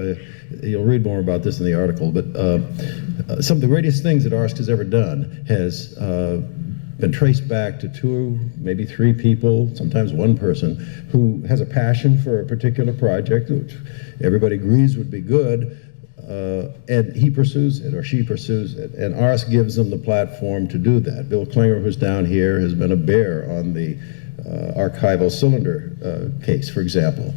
You'll read more about this in the article, but some of the greatest things that ARSC has ever done has been traced back to 2, maybe 3 people, sometimes 1 person, who has a passion for a particular project, which everybody agrees would be good, and he pursues it or she pursues it, and ARSC gives them the platform to do that. Bill Klinger, who's down here, has been a bear on the archival cylinder case, for example,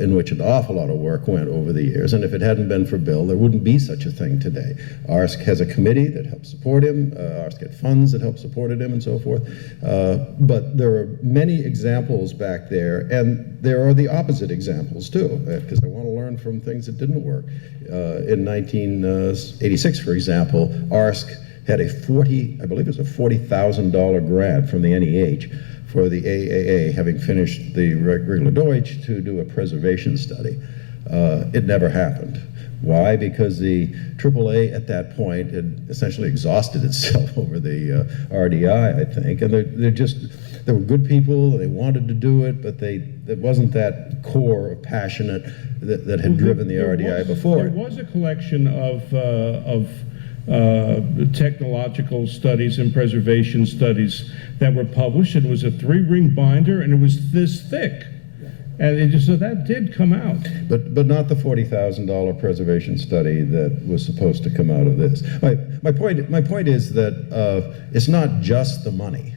in which an awful lot of work went over the years. And if it hadn't been for Bill, there wouldn't be such a thing today. ARSC has a committee that helps support him. ARSC had funds that help support him and so forth. But there are many examples back there, and there are the opposite examples too, because I want to learn from things that didn't work. In 1986, for example, ARSC had I believe it was a $40,000 grant from the NEH for the AAA, having finished the regular Deutsche, to do a preservation study. It never happened. Why? Because the AAA at that point had essentially exhausted itself over the RDI, I think, and there were good people, they wanted to do it, but it wasn't that core of passionate that had driven the RDI before. There was a collection of technological studies and preservation studies that were published. It was a 3-ring binder, and it was this thick. And so that did come out. But not the $40,000 preservation study that was supposed to come out of this. My point is that it's not just the money.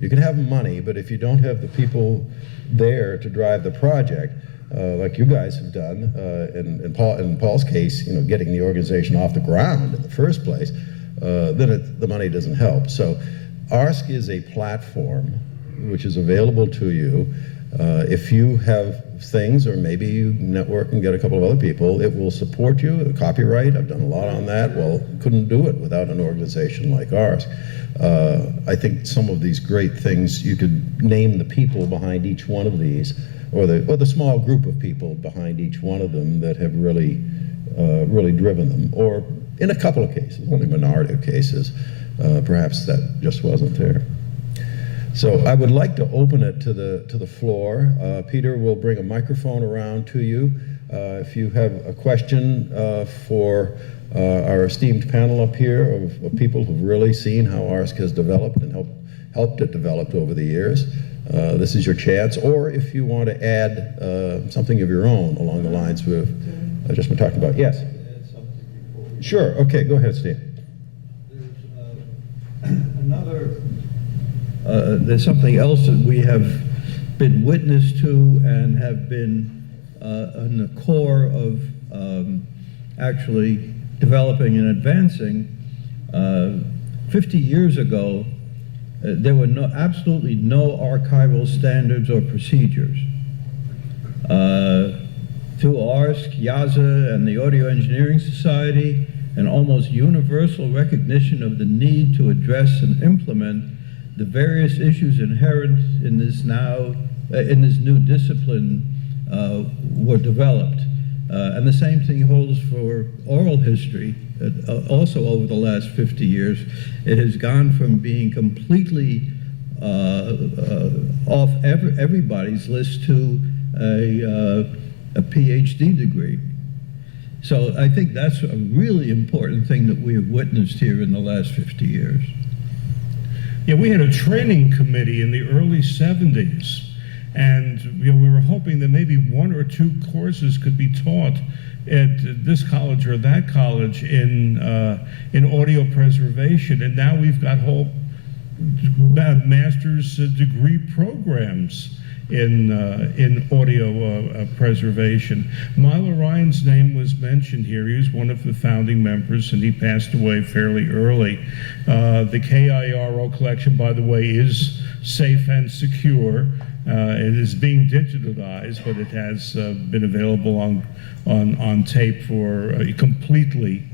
You can have money, but if you don't have the people there to drive the project, like you guys have done, in Paul's case, getting the organization off the ground in the first place, then the money doesn't help. So ARSC is a platform which is available to you. If you have things, or maybe you network and get a couple of other people, it will support you. The copyright, I've done a lot on that. Well, couldn't do it without an organization like ARSC. I think some of these great things, you could name the people behind each one of these, or the small group of people behind each one of them that have really driven them. Or in a couple of cases, only a minority of cases, perhaps that just wasn't there. So I would like to open it to the floor. Peter will bring a microphone around to you. If you have a question for our esteemed panel up here of people who've really seen how ARSC has developed and helped it develop over the years, this is your chance. Or if you want to add something of your own along the lines we've just been talking about. Yes? Sure. Okay, go ahead, Steve. There's something else that we have been witness to and have been in the core of actually developing and advancing. 50 years ago, there were absolutely no archival standards or procedures. Through ARSC, YAZA, and the Audio Engineering Society, an almost universal recognition of the need to address and implement the various issues inherent in this new discipline were developed. And the same thing holds for oral history. Also over the last 50 years, it has gone from being completely off everybody's list to a PhD degree. So I think that's a really important thing that we have witnessed here in the last 50 years. Yeah, we had a training committee in the early 70s, and we were hoping that maybe 1 or 2 courses could be taught at this college or that college in audio preservation, and now we've got whole master's degree programs in audio preservation. Milo Ryan's name was mentioned here. He was one of the founding members, and he passed away fairly early. The KIRO collection, by the way, is safe and secure. It is being digitalized, but it has been available on tape for completely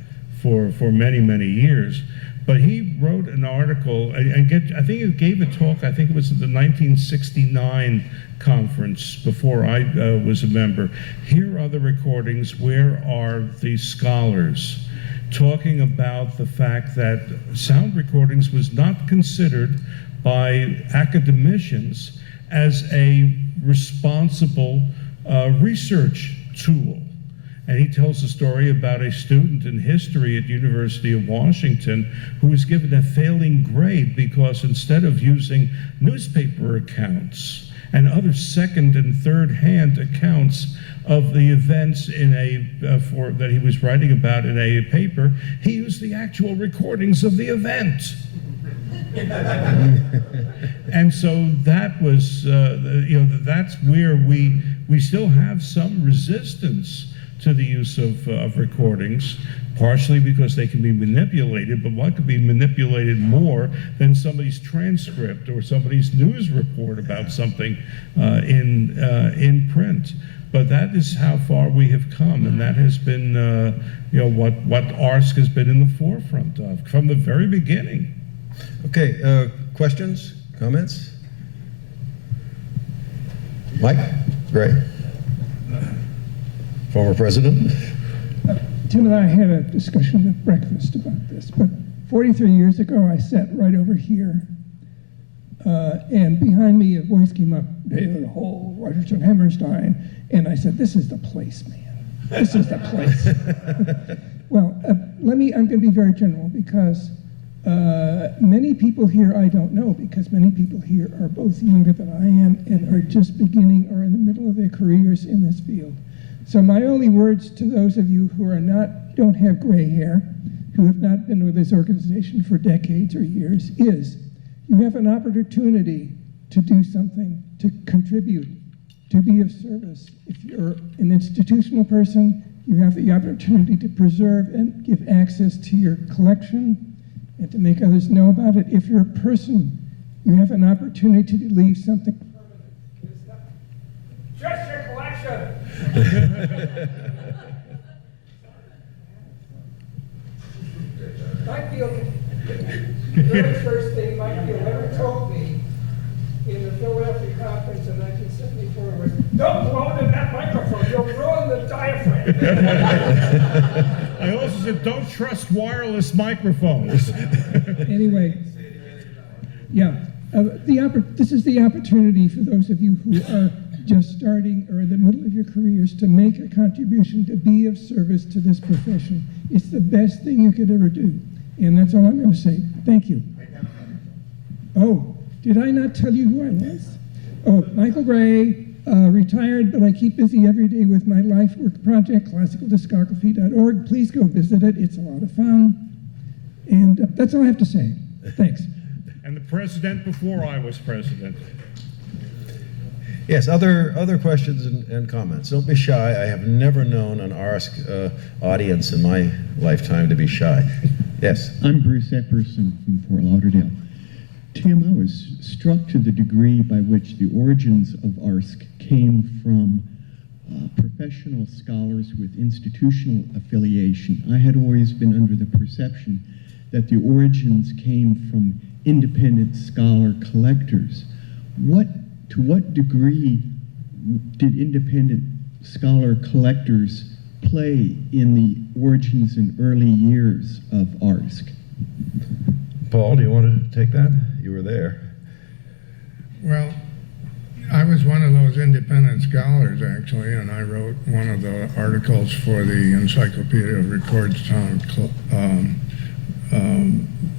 for many, many years. But he wrote an article, I think he gave a talk, I think it was at the 1969 conference before I was a member. Here are the recordings. Where are the scholars? Talking about the fact that sound recordings was not considered by academicians as a responsible research tool. And he tells a story about a student in history at University of Washington who was given a failing grade because instead of using newspaper accounts and other second and third hand accounts of the events in that he was writing about in a paper, he used the actual recordings of the event. And so that was, that's where we still have some resistance to the use of recordings, partially because they can be manipulated, but what could be manipulated more than somebody's transcript or somebody's news report about something in print? But that is how far we have come, and that has been what ARSC has been in the forefront of from the very beginning. Okay, questions, comments? Mike? Gray? Former president? Tim and I had a discussion at breakfast about this, but 43 years ago I sat right over here, and behind me a voice came up, David Hall, Richardson Hammerstein, and I said, this is the place, man. This is the place. Well, I'm going to be very general because many people here I don't know, because many people here are both younger than I am and are just beginning or in the middle of their careers in this field. So my only words to those of you who don't have gray hair, who have not been with this organization for decades or years, is you have an opportunity to do something, to contribute, to be of service. If you're an institutional person, you have the opportunity to preserve and give access to your collection and to make others know about it. If you're a person, you have an opportunity to leave something. Just your collection. Mike Biel, the very first thing Mike Biel ever told me in the Philadelphia Conference in 1974 was, don't blow into that microphone, you'll ruin the diaphragm. I also said, don't trust wireless microphones. Anyway, yeah, this is the opportunity for those of you who are just starting or in the middle of your careers to make a contribution, to be of service to this profession. It's the best thing you could ever do. And that's all I'm going to say. Thank you. Oh, did I not tell you who I was? Oh, Michael Gray, retired, but I keep busy every day with my life work project, classicaldiscography.org. Please go visit it. It's a lot of fun. And that's all I have to say. Thanks. And the president before I was president. Yes, other questions and comments. Don't be shy. I have never known an ARSC audience in my lifetime to be shy. Yes. I'm Bruce Epperson from Fort Lauderdale. Tim, I was struck to the degree by which the origins of ARSC came from professional scholars with institutional affiliation. I had always been under the perception that the origins came from independent scholar collectors. To what degree did independent scholar collectors play in the origins and early years of ARSC? Paul, do you want to take that? You were there. Well, I was one of those independent scholars, actually, and I wrote one of the articles for the Encyclopedia of Records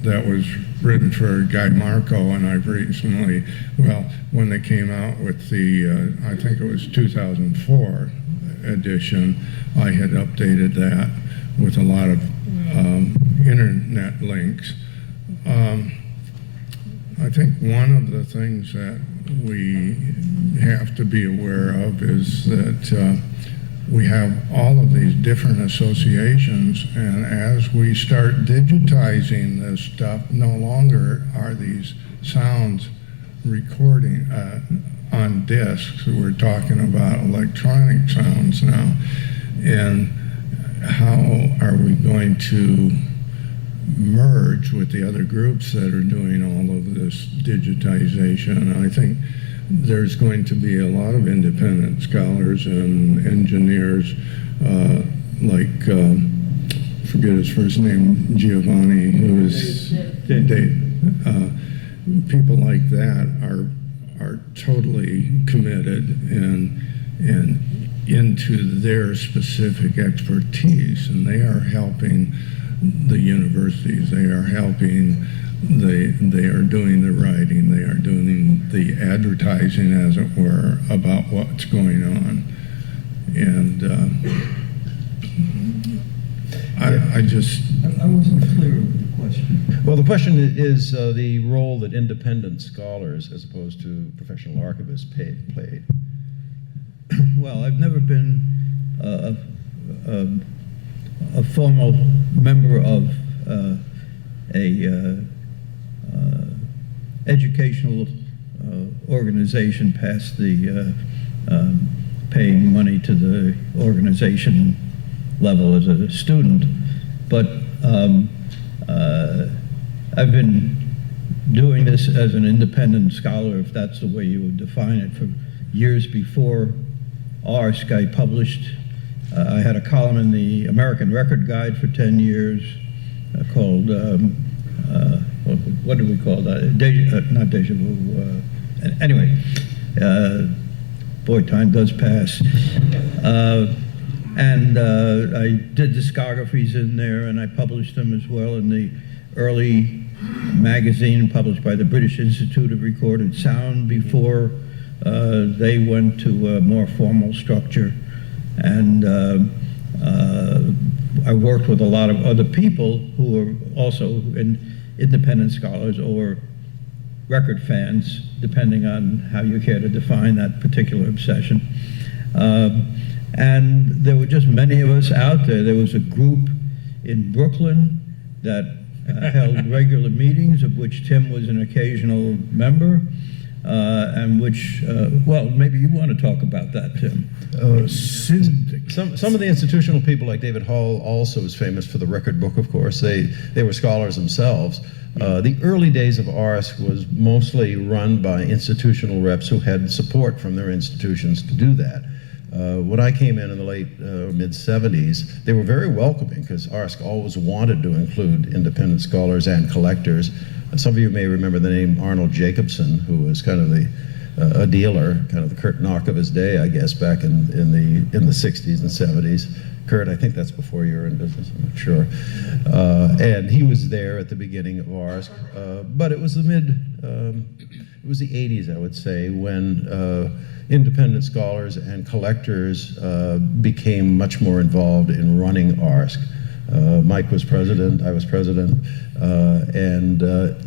that was written for Guy Marco, and I've recently, when they came out with the, I think it was 2004 edition, I had updated that with a lot of internet links. I think one of the things that we have to be aware of is that we have all of these different associations, and as we start digitizing this stuff, no longer are these sounds recording on discs. We're talking about electronic sounds now. And how are we going to merge with the other groups that are doing all of this digitization? I think there's going to be a lot of independent scholars and engineers like, forget his first name, Giovanni, who is people like that are totally committed and into their specific expertise, and they are helping the universities, they are helping, they are doing the writing, they are doing the advertising, as it were, about what's going on. And I wasn't clear with the question. Well, the question is the role that independent scholars, as opposed to professional archivists, played. Well, I've never been a formal member of a educational organization past the paying money to the organization level as a student, but I've been doing this as an independent scholar, if that's the way you would define it, for years before ARSC. I published, I had a column in the American Record Guide for 10 years called, what do we call that? Not Deja Vu. Anyway, boy, time does pass. And I did discographies in there, and I published them as well in the early magazine published by the British Institute of Recorded Sound before they went to a more formal structure. And I worked with a lot of other people who were also independent scholars or record fans, depending on how you care to define that particular obsession. And there were just many of us out there. There was a group in Brooklyn that held regular meetings, of which Tim was an occasional member, and which, well, maybe you want to talk about that, Tim. Some of the institutional people, like David Hall, also is famous for the record book, of course. They were scholars themselves. The early days of ARSC was mostly run by institutional reps who had support from their institutions to do that. When I came in the late mid-70s, they were very welcoming because ARSC always wanted to include independent scholars and collectors. Some of you may remember the name Arnold Jacobson, who was kind of a dealer, kind of the Kurt Knock of his day, I guess, back in the 60s and 70s. Kurt, I think that's before you were in business, I'm not sure. And he was there at the beginning of ARSC, but it was it was the 80s, I would say, when independent scholars and collectors became much more involved in running ARSC. Mike was president, I was president, and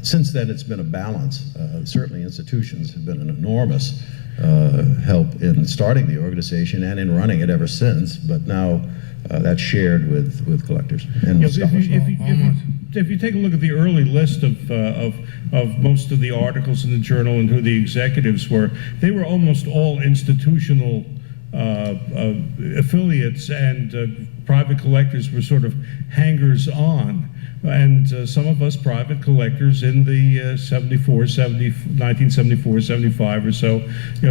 since then it's been a balance. Certainly institutions have been an enormous help in starting the organization and in running it ever since, but now that's shared with collectors and scholars. If you take a look at the early list of most of the articles in the journal and who the executives were, they were almost all institutional affiliates, and private collectors were sort of hangers-on. And some of us private collectors in the 1974, 75 or so,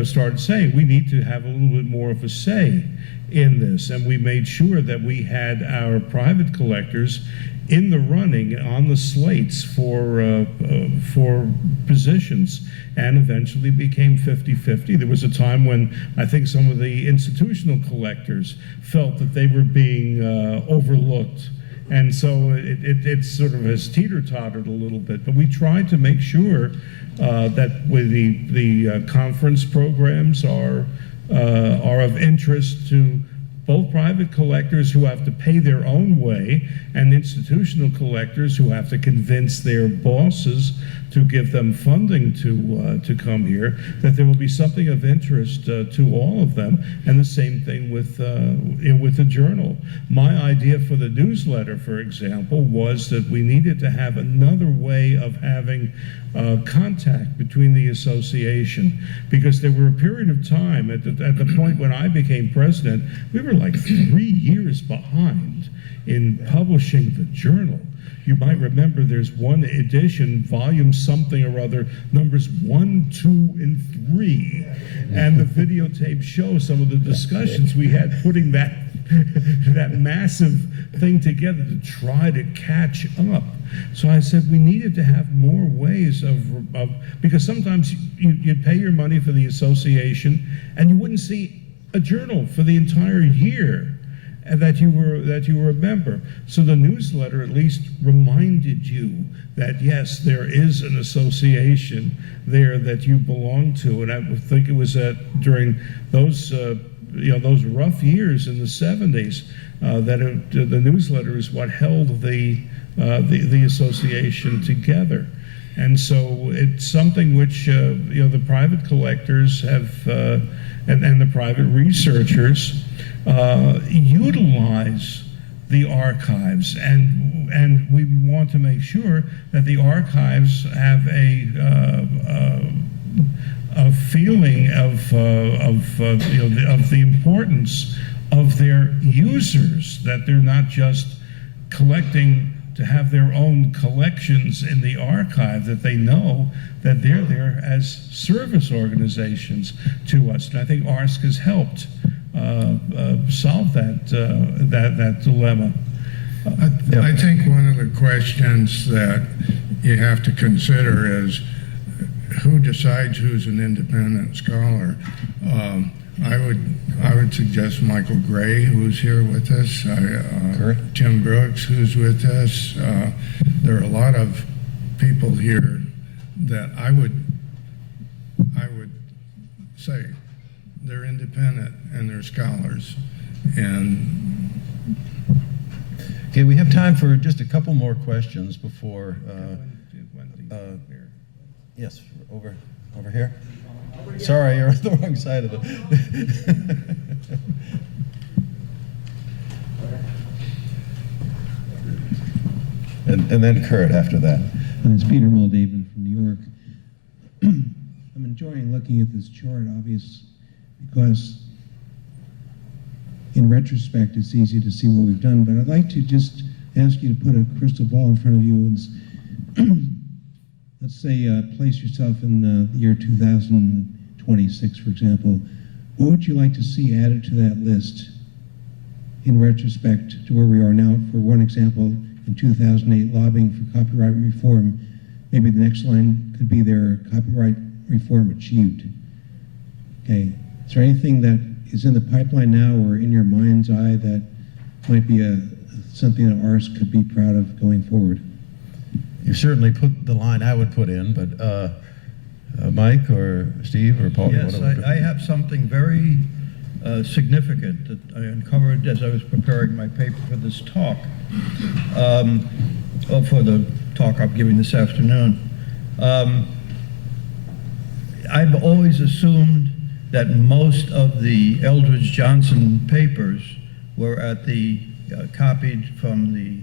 started saying we need to have a little bit more of a say in this. And we made sure that we had our private collectors in the running on the slates for positions, and eventually became 50-50. There was a time when I think some of the institutional collectors felt that they were being overlooked. And so it sort of has teeter-tottered a little bit, but we tried to make sure that with the conference programs are of interest to both private collectors who have to pay their own way and institutional collectors who have to convince their bosses to give them funding to come here, that there will be something of interest to all of them. And the same thing with the journal. My idea for the newsletter, for example, was that we needed to have another way of having contact between the association, because there were a period of time at the point when I became president, we were like 3 years behind in publishing the journal. You might remember there's one edition, volume something or other, numbers 1, 2, and 3, and the videotape shows some of the discussions we had putting that massive thing together to try to catch up. So I said we needed to have more ways of because sometimes you'd pay your money for the association and you wouldn't see a journal for the entire year that you were a member. So the newsletter at least reminded you that yes, there is an association there that you belong to. And I think it was during those those rough years in the 70s that the newsletter is what held the association together. And so it's something which the private collectors have and the private researchers utilize the archives, and we want to make sure that the archives have a feeling of the importance of their users, that they're not just collecting to have their own collections in the archive, that they know that they're there as service organizations to us. And I think ARSC has helped solve that dilemma. I think one of the questions that you have to consider is who decides who's an independent scholar. I would suggest Michael Gray, who's here with us, Tim Brooks, who's with us. There are a lot of people here that I would say they're independent and they're scholars. And okay, we have time for just a couple more questions before. Yes, over here. Sorry, you're on the wrong side of it. and then Kurt after that. It's Peter Muldaven from New York. I'm enjoying looking at this chart, obvious, because in retrospect it's easy to see what we've done, but I'd like to just ask you to put a crystal ball in front of you and let's say place yourself in the year 2026, for example. What would you like to see added to that list in retrospect to where we are now? For one example, in 2008, lobbying for copyright reform. Maybe the next line could be there, copyright reform achieved. Okay, is there anything that is in the pipeline now or in your mind's eye that might be something that ARSC could be proud of going forward? You certainly put the line I would put in, but Mike or Steve or Paul? Yes, I have something very significant that I uncovered as I was preparing my paper for this talk, for the talk I'm giving this afternoon. I've always assumed that most of the Eldridge Johnson papers were copied from the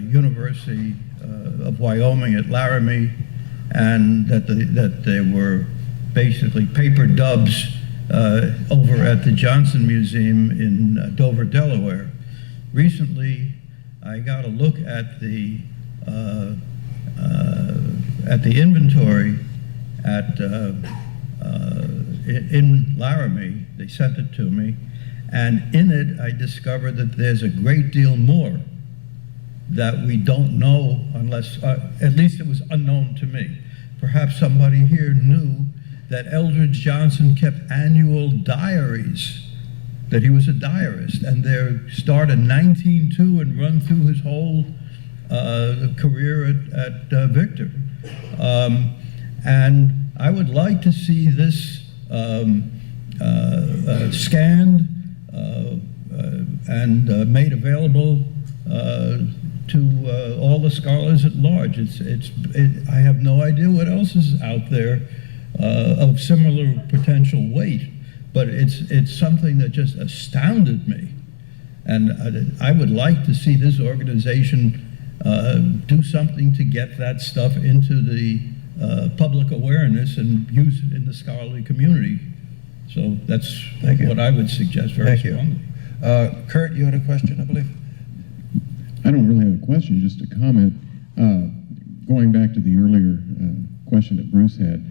University of Wyoming at Laramie, and that they were basically paper dubs over at the Johnson Museum in Dover, Delaware. Recently, I got a look at the inventory in Laramie. They sent it to me, and in it I discovered that there's a great deal more that we don't know, unless, at least it was unknown to me. Perhaps somebody here knew that Eldridge Johnson kept annual diaries, that he was a diarist, and they start in 1902 and run through his whole career at Victor. And I would like to see this scanned and made available to all the scholars at large. I have no idea what else is out there of similar potential weight, but it's something that just astounded me. And I would like to see this organization do something to get that stuff into the public awareness and use it in the scholarly community. So that's what I would suggest very strongly. Kurt, you had a question, I believe? I don't really have a question, just a comment. Going back to the earlier question that Bruce had,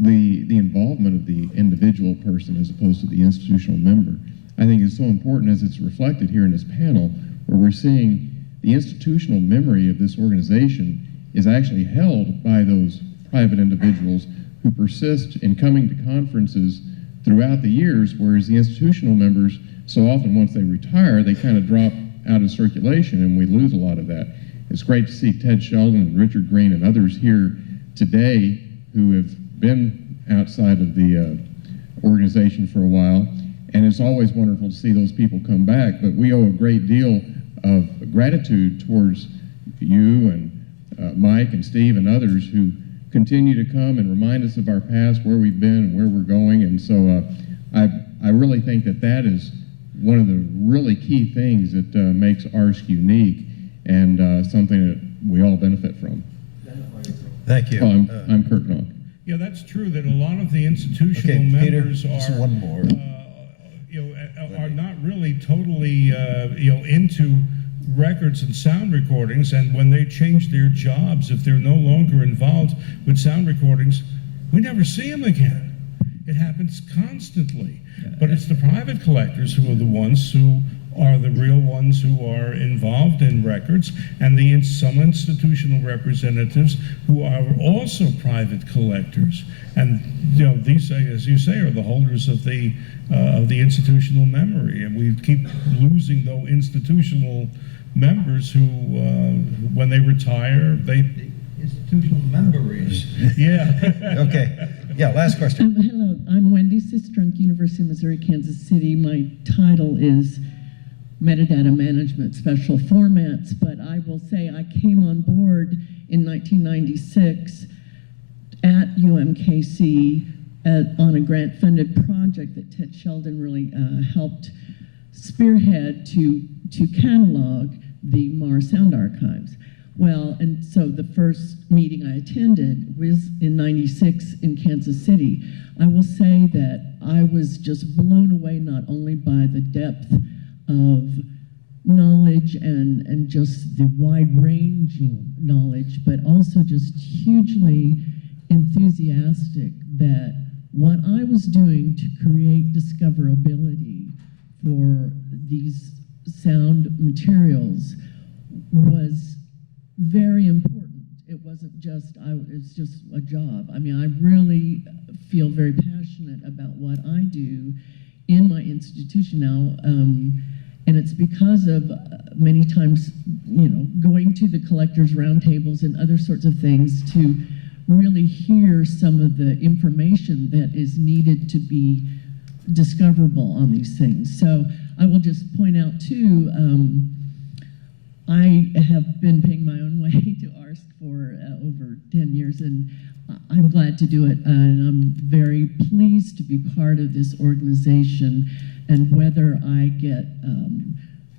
the involvement of the individual person as opposed to the institutional member, I think is so important, as it's reflected here in this panel, where we're seeing the institutional memory of this organization is actually held by those private individuals who persist in coming to conferences throughout the years, whereas the institutional members, so often once they retire, they kind of drop out of circulation and we lose a lot of that. It's great to see Ted Sheldon and Richard Green and others here today who have been outside of the organization for a while, and it's always wonderful to see those people come back, but we owe a great deal of gratitude towards you and Mike and Steve and others who continue to come and remind us of our past, where we've been and where we're going. And so I really think that that is one of the really key things that makes ARSC unique and something that we all benefit from. Thank you. Oh, I'm Kurt Knock. Yeah, that's true that a lot of the institutional members are one more. Are not really totally into records and sound recordings, and when they change their jobs, if they're no longer involved with sound recordings, we never see them again. It happens constantly. But it's the private collectors who are the ones who are the real ones who are involved in records, and some institutional representatives who are also private collectors. And these, as you say, are the holders of the institutional memory, and we keep losing those institutional members who, when they retire, they institutional memories. Yeah. Okay. Yeah, last question. Hello, I'm Wendy Sistrunk, University of Missouri, Kansas City. My title is Metadata Management Special Formats, but I will say I came on board in 1996 at UMKC on a grant-funded project that Ted Sheldon really helped spearhead to catalog the MAR sound archives. Well, and so the first meeting I attended was in '96 in Kansas City. I will say that I was just blown away not only by the depth of knowledge and just the wide-ranging knowledge, but also just hugely enthusiastic that what I was doing to create discoverability for these sound materials was very important. It wasn't just, it's just a job. I mean, I really feel very passionate about what I do in my institution now, and it's because of many times, going to the collectors' roundtables and other sorts of things to really hear some of the information that is needed to be discoverable on these things. So I will just point out too, I have been paying my own way to ARSC for over 10 years, and I'm glad to do it, and I'm very pleased to be part of this organization, and whether I get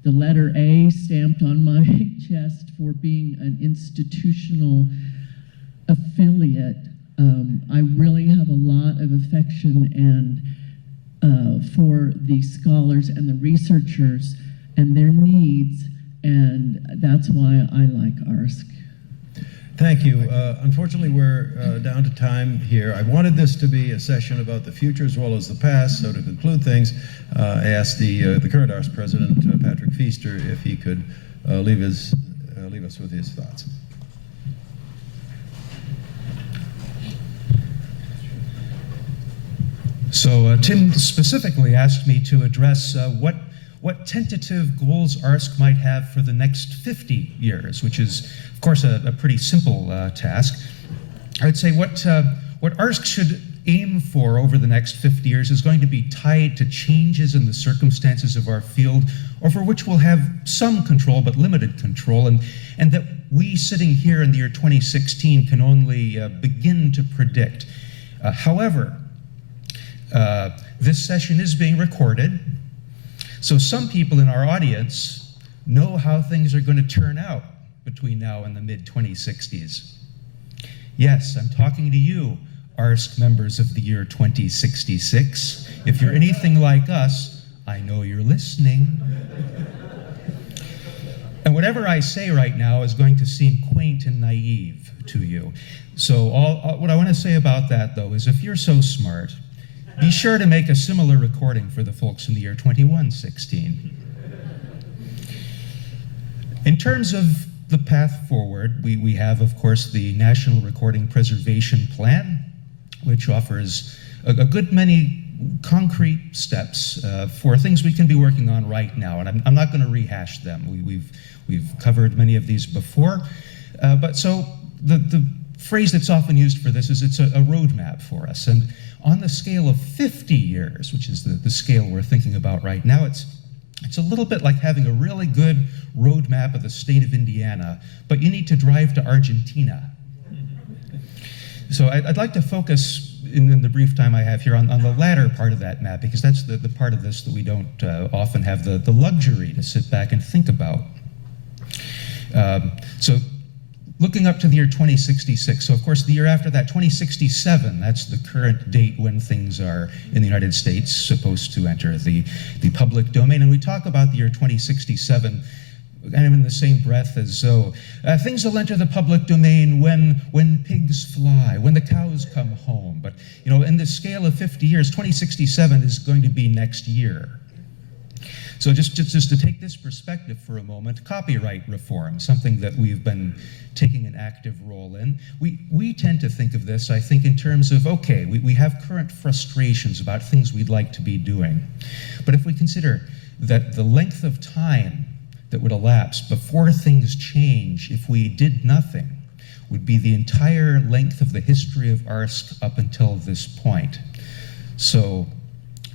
the letter A stamped on my chest for being an institutional affiliate, I really have a lot of affection and for the scholars and the researchers and their needs, and that's why I like ARSC. Thank you. Unfortunately, we're down to time here. I wanted this to be a session about the future as well as the past, so to conclude things, I asked the current ARSC president, Patrick Feaster, if he could leave us with his thoughts. So Tim specifically asked me to address what tentative goals ARSC might have for the next 50 years, which is, of course, a pretty simple task. I'd say what ARSC should aim for over the next 50 years is going to be tied to changes in the circumstances of our field, over which we'll have some control, but limited control, and that we sitting here in the year 2016 can only begin to predict. However, this session is being recorded, so some people in our audience know how things are going to turn out between now and the mid-2060s. Yes, I'm talking to you, ARSC members of the year 2066. If you're anything like us, I know you're listening. And whatever I say right now is going to seem quaint and naive to you. So what I want to say about that, though, is if you're so smart, be sure to make a similar recording for the folks in the year 2116. In terms of the path forward, we have, of course, the National Recording Preservation Plan, which offers a good many concrete steps for things we can be working on right now. And I'm not going to rehash them. We've covered many of these before. But so the phrase that's often used for this is it's a roadmap for us. And on the scale of 50 years, which is the scale we're thinking about right now, it's a little bit like having a really good roadmap of the state of Indiana, but you need to drive to Argentina. So I'd like to focus in the brief time I have here on the latter part of that map, because that's the part of this that we don't often have the luxury to sit back and think about. So looking up to the year 2066, so of course the year after that, 2067, that's the current date when things are in the United States supposed to enter the public domain. And we talk about the year 2067 kind of in the same breath as so. Things will enter the public domain when pigs fly, when the cows come home. But you know, in the scale of 50 years, 2067 is going to be next year. So just to take this perspective for a moment, copyright reform, something that we've been taking an active role in. We tend to think of this, I think, in terms of, okay, we have current frustrations about things we'd like to be doing. But if we consider that the length of time that would elapse before things change if we did nothing would be the entire length of the history of ARSC up until this point. So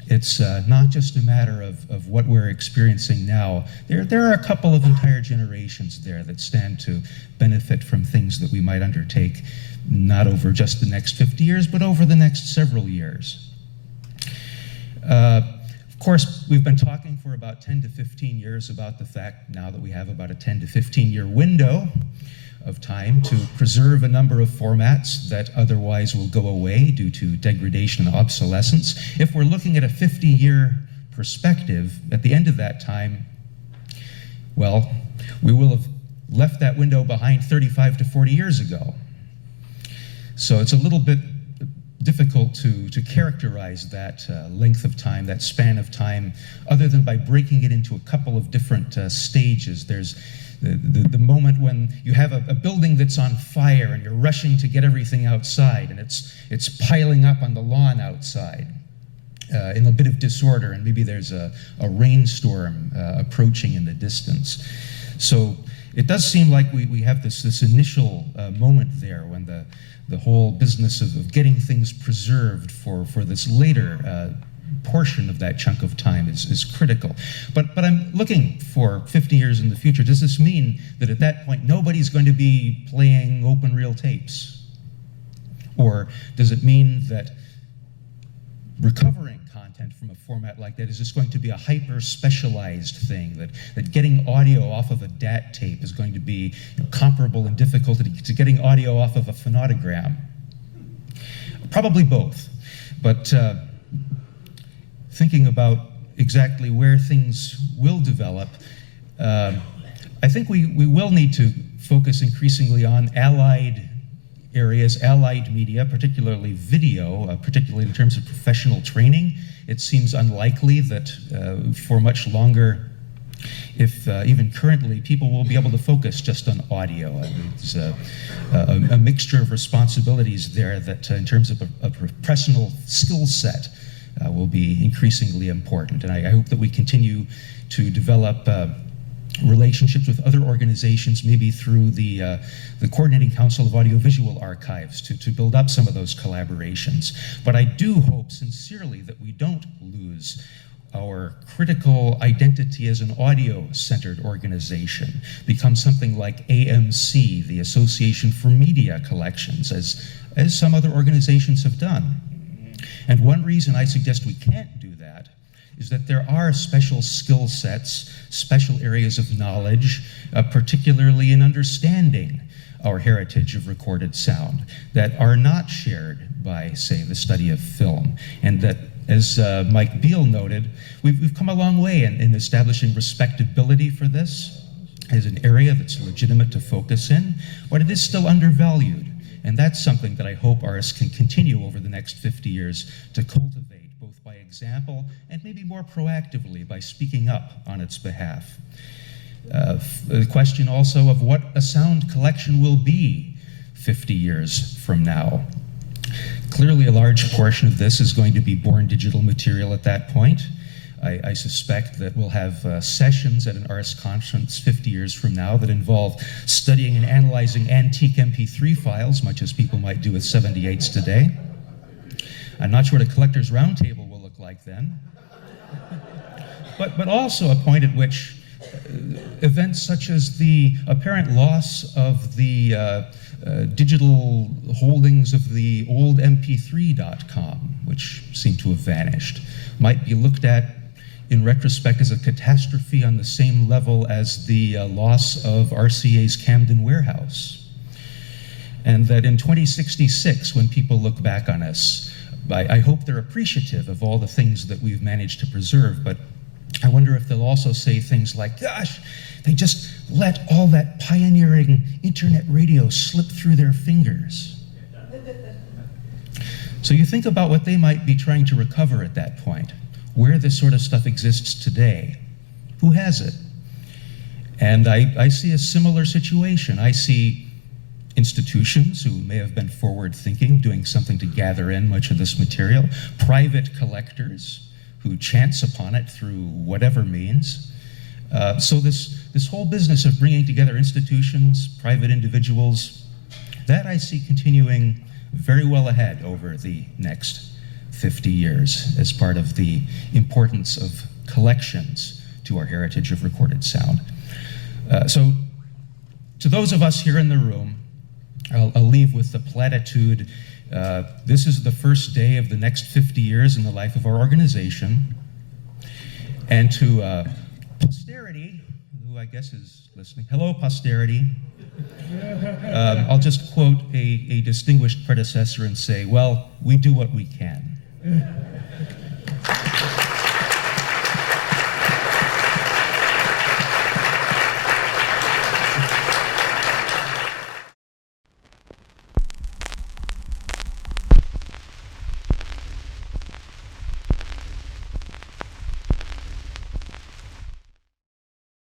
it's not just a matter of what we're experiencing now. There are a couple of entire generations there that stand to benefit from things that we might undertake, not over just the next 50 years, but over the next several years. Of course, we've been talking for about 10 to 15 years about the fact now that we have about a 10 to 15-year window of time to preserve a number of formats that otherwise will go away due to degradation and obsolescence. If we're looking at a 50-year perspective, at the end of that time, well, we will have left that window behind 35 to 40 years ago. So it's a little bit difficult to characterize that length of time, that span of time, other than by breaking it into a couple of different stages. There's the moment when you have a building that's on fire and you're rushing to get everything outside, and it's piling up on the lawn outside in a bit of disorder, and maybe there's a rainstorm approaching in the distance. So it does seem like we have this initial moment there when the whole business of getting things preserved for this later portion of that chunk of time is critical. But I'm looking for 50 years in the future. Does this mean that at that point nobody's going to be playing open reel tapes? Or does it mean that recovering content from a format like that is just going to be a hyper-specialized thing, that getting audio off of a DAT tape is going to be comparable in difficulty to getting audio off of a phonogram? Probably both. But thinking about exactly where things will develop, I think we will need to focus increasingly on allied areas, allied media, particularly video, particularly in terms of professional training. It seems unlikely that for much longer, if even currently, people will be able to focus just on audio. There's a mixture of responsibilities there that in terms of a professional skill set will be increasingly important. And I hope that we continue to develop relationships with other organizations, maybe through the Coordinating Council of Audiovisual Archives to build up some of those collaborations. But I do hope sincerely that we don't lose our critical identity as an audio-centered organization, become something like AMC, the Association for Media Collections, as some other organizations have done. And one reason I suggest we can't do that is that there are special skill sets, special areas of knowledge, particularly in understanding our heritage of recorded sound, that are not shared by, say, the study of film, and that, as Mike Biel noted, we've come a long way in establishing respectability for this as an area that's legitimate to focus in, but it is still undervalued. And that's something that I hope ARSC can continue over the next 50 years to cultivate, both by example and maybe more proactively by speaking up on its behalf. The question also of what a sound collection will be 50 years from now. Clearly, a large portion of this is going to be born digital material at that point. I suspect that we'll have sessions at an ARSC conference 50 years from now that involve studying and analyzing antique MP3 files, much as people might do with 78s today. I'm not sure what a collector's roundtable will look like then. But also a point at which events such as the apparent loss of the digital holdings of the old MP3.com, which seem to have vanished, might be looked at in retrospect as a catastrophe on the same level as the loss of RCA's Camden warehouse. And that in 2066, when people look back on us, I hope they're appreciative of all the things that we've managed to preserve, but I wonder if they'll also say things like, gosh, they just let all that pioneering internet radio slip through their fingers. So you think about what they might be trying to recover at that point, where this sort of stuff exists today. Who has it? And I see a similar situation. I see institutions who may have been forward-thinking, doing something to gather in much of this material, private collectors who chance upon it through whatever means. So this whole business of bringing together institutions, private individuals, that I see continuing very well ahead over the next 50 years as part of the importance of collections to our heritage of recorded sound. So to those of us here in the room, I'll leave with the platitude, this is the first day of the next 50 years in the life of our organization. And to posterity, who I guess is listening, hello posterity, I'll just quote a distinguished predecessor and say, well, we do what we can.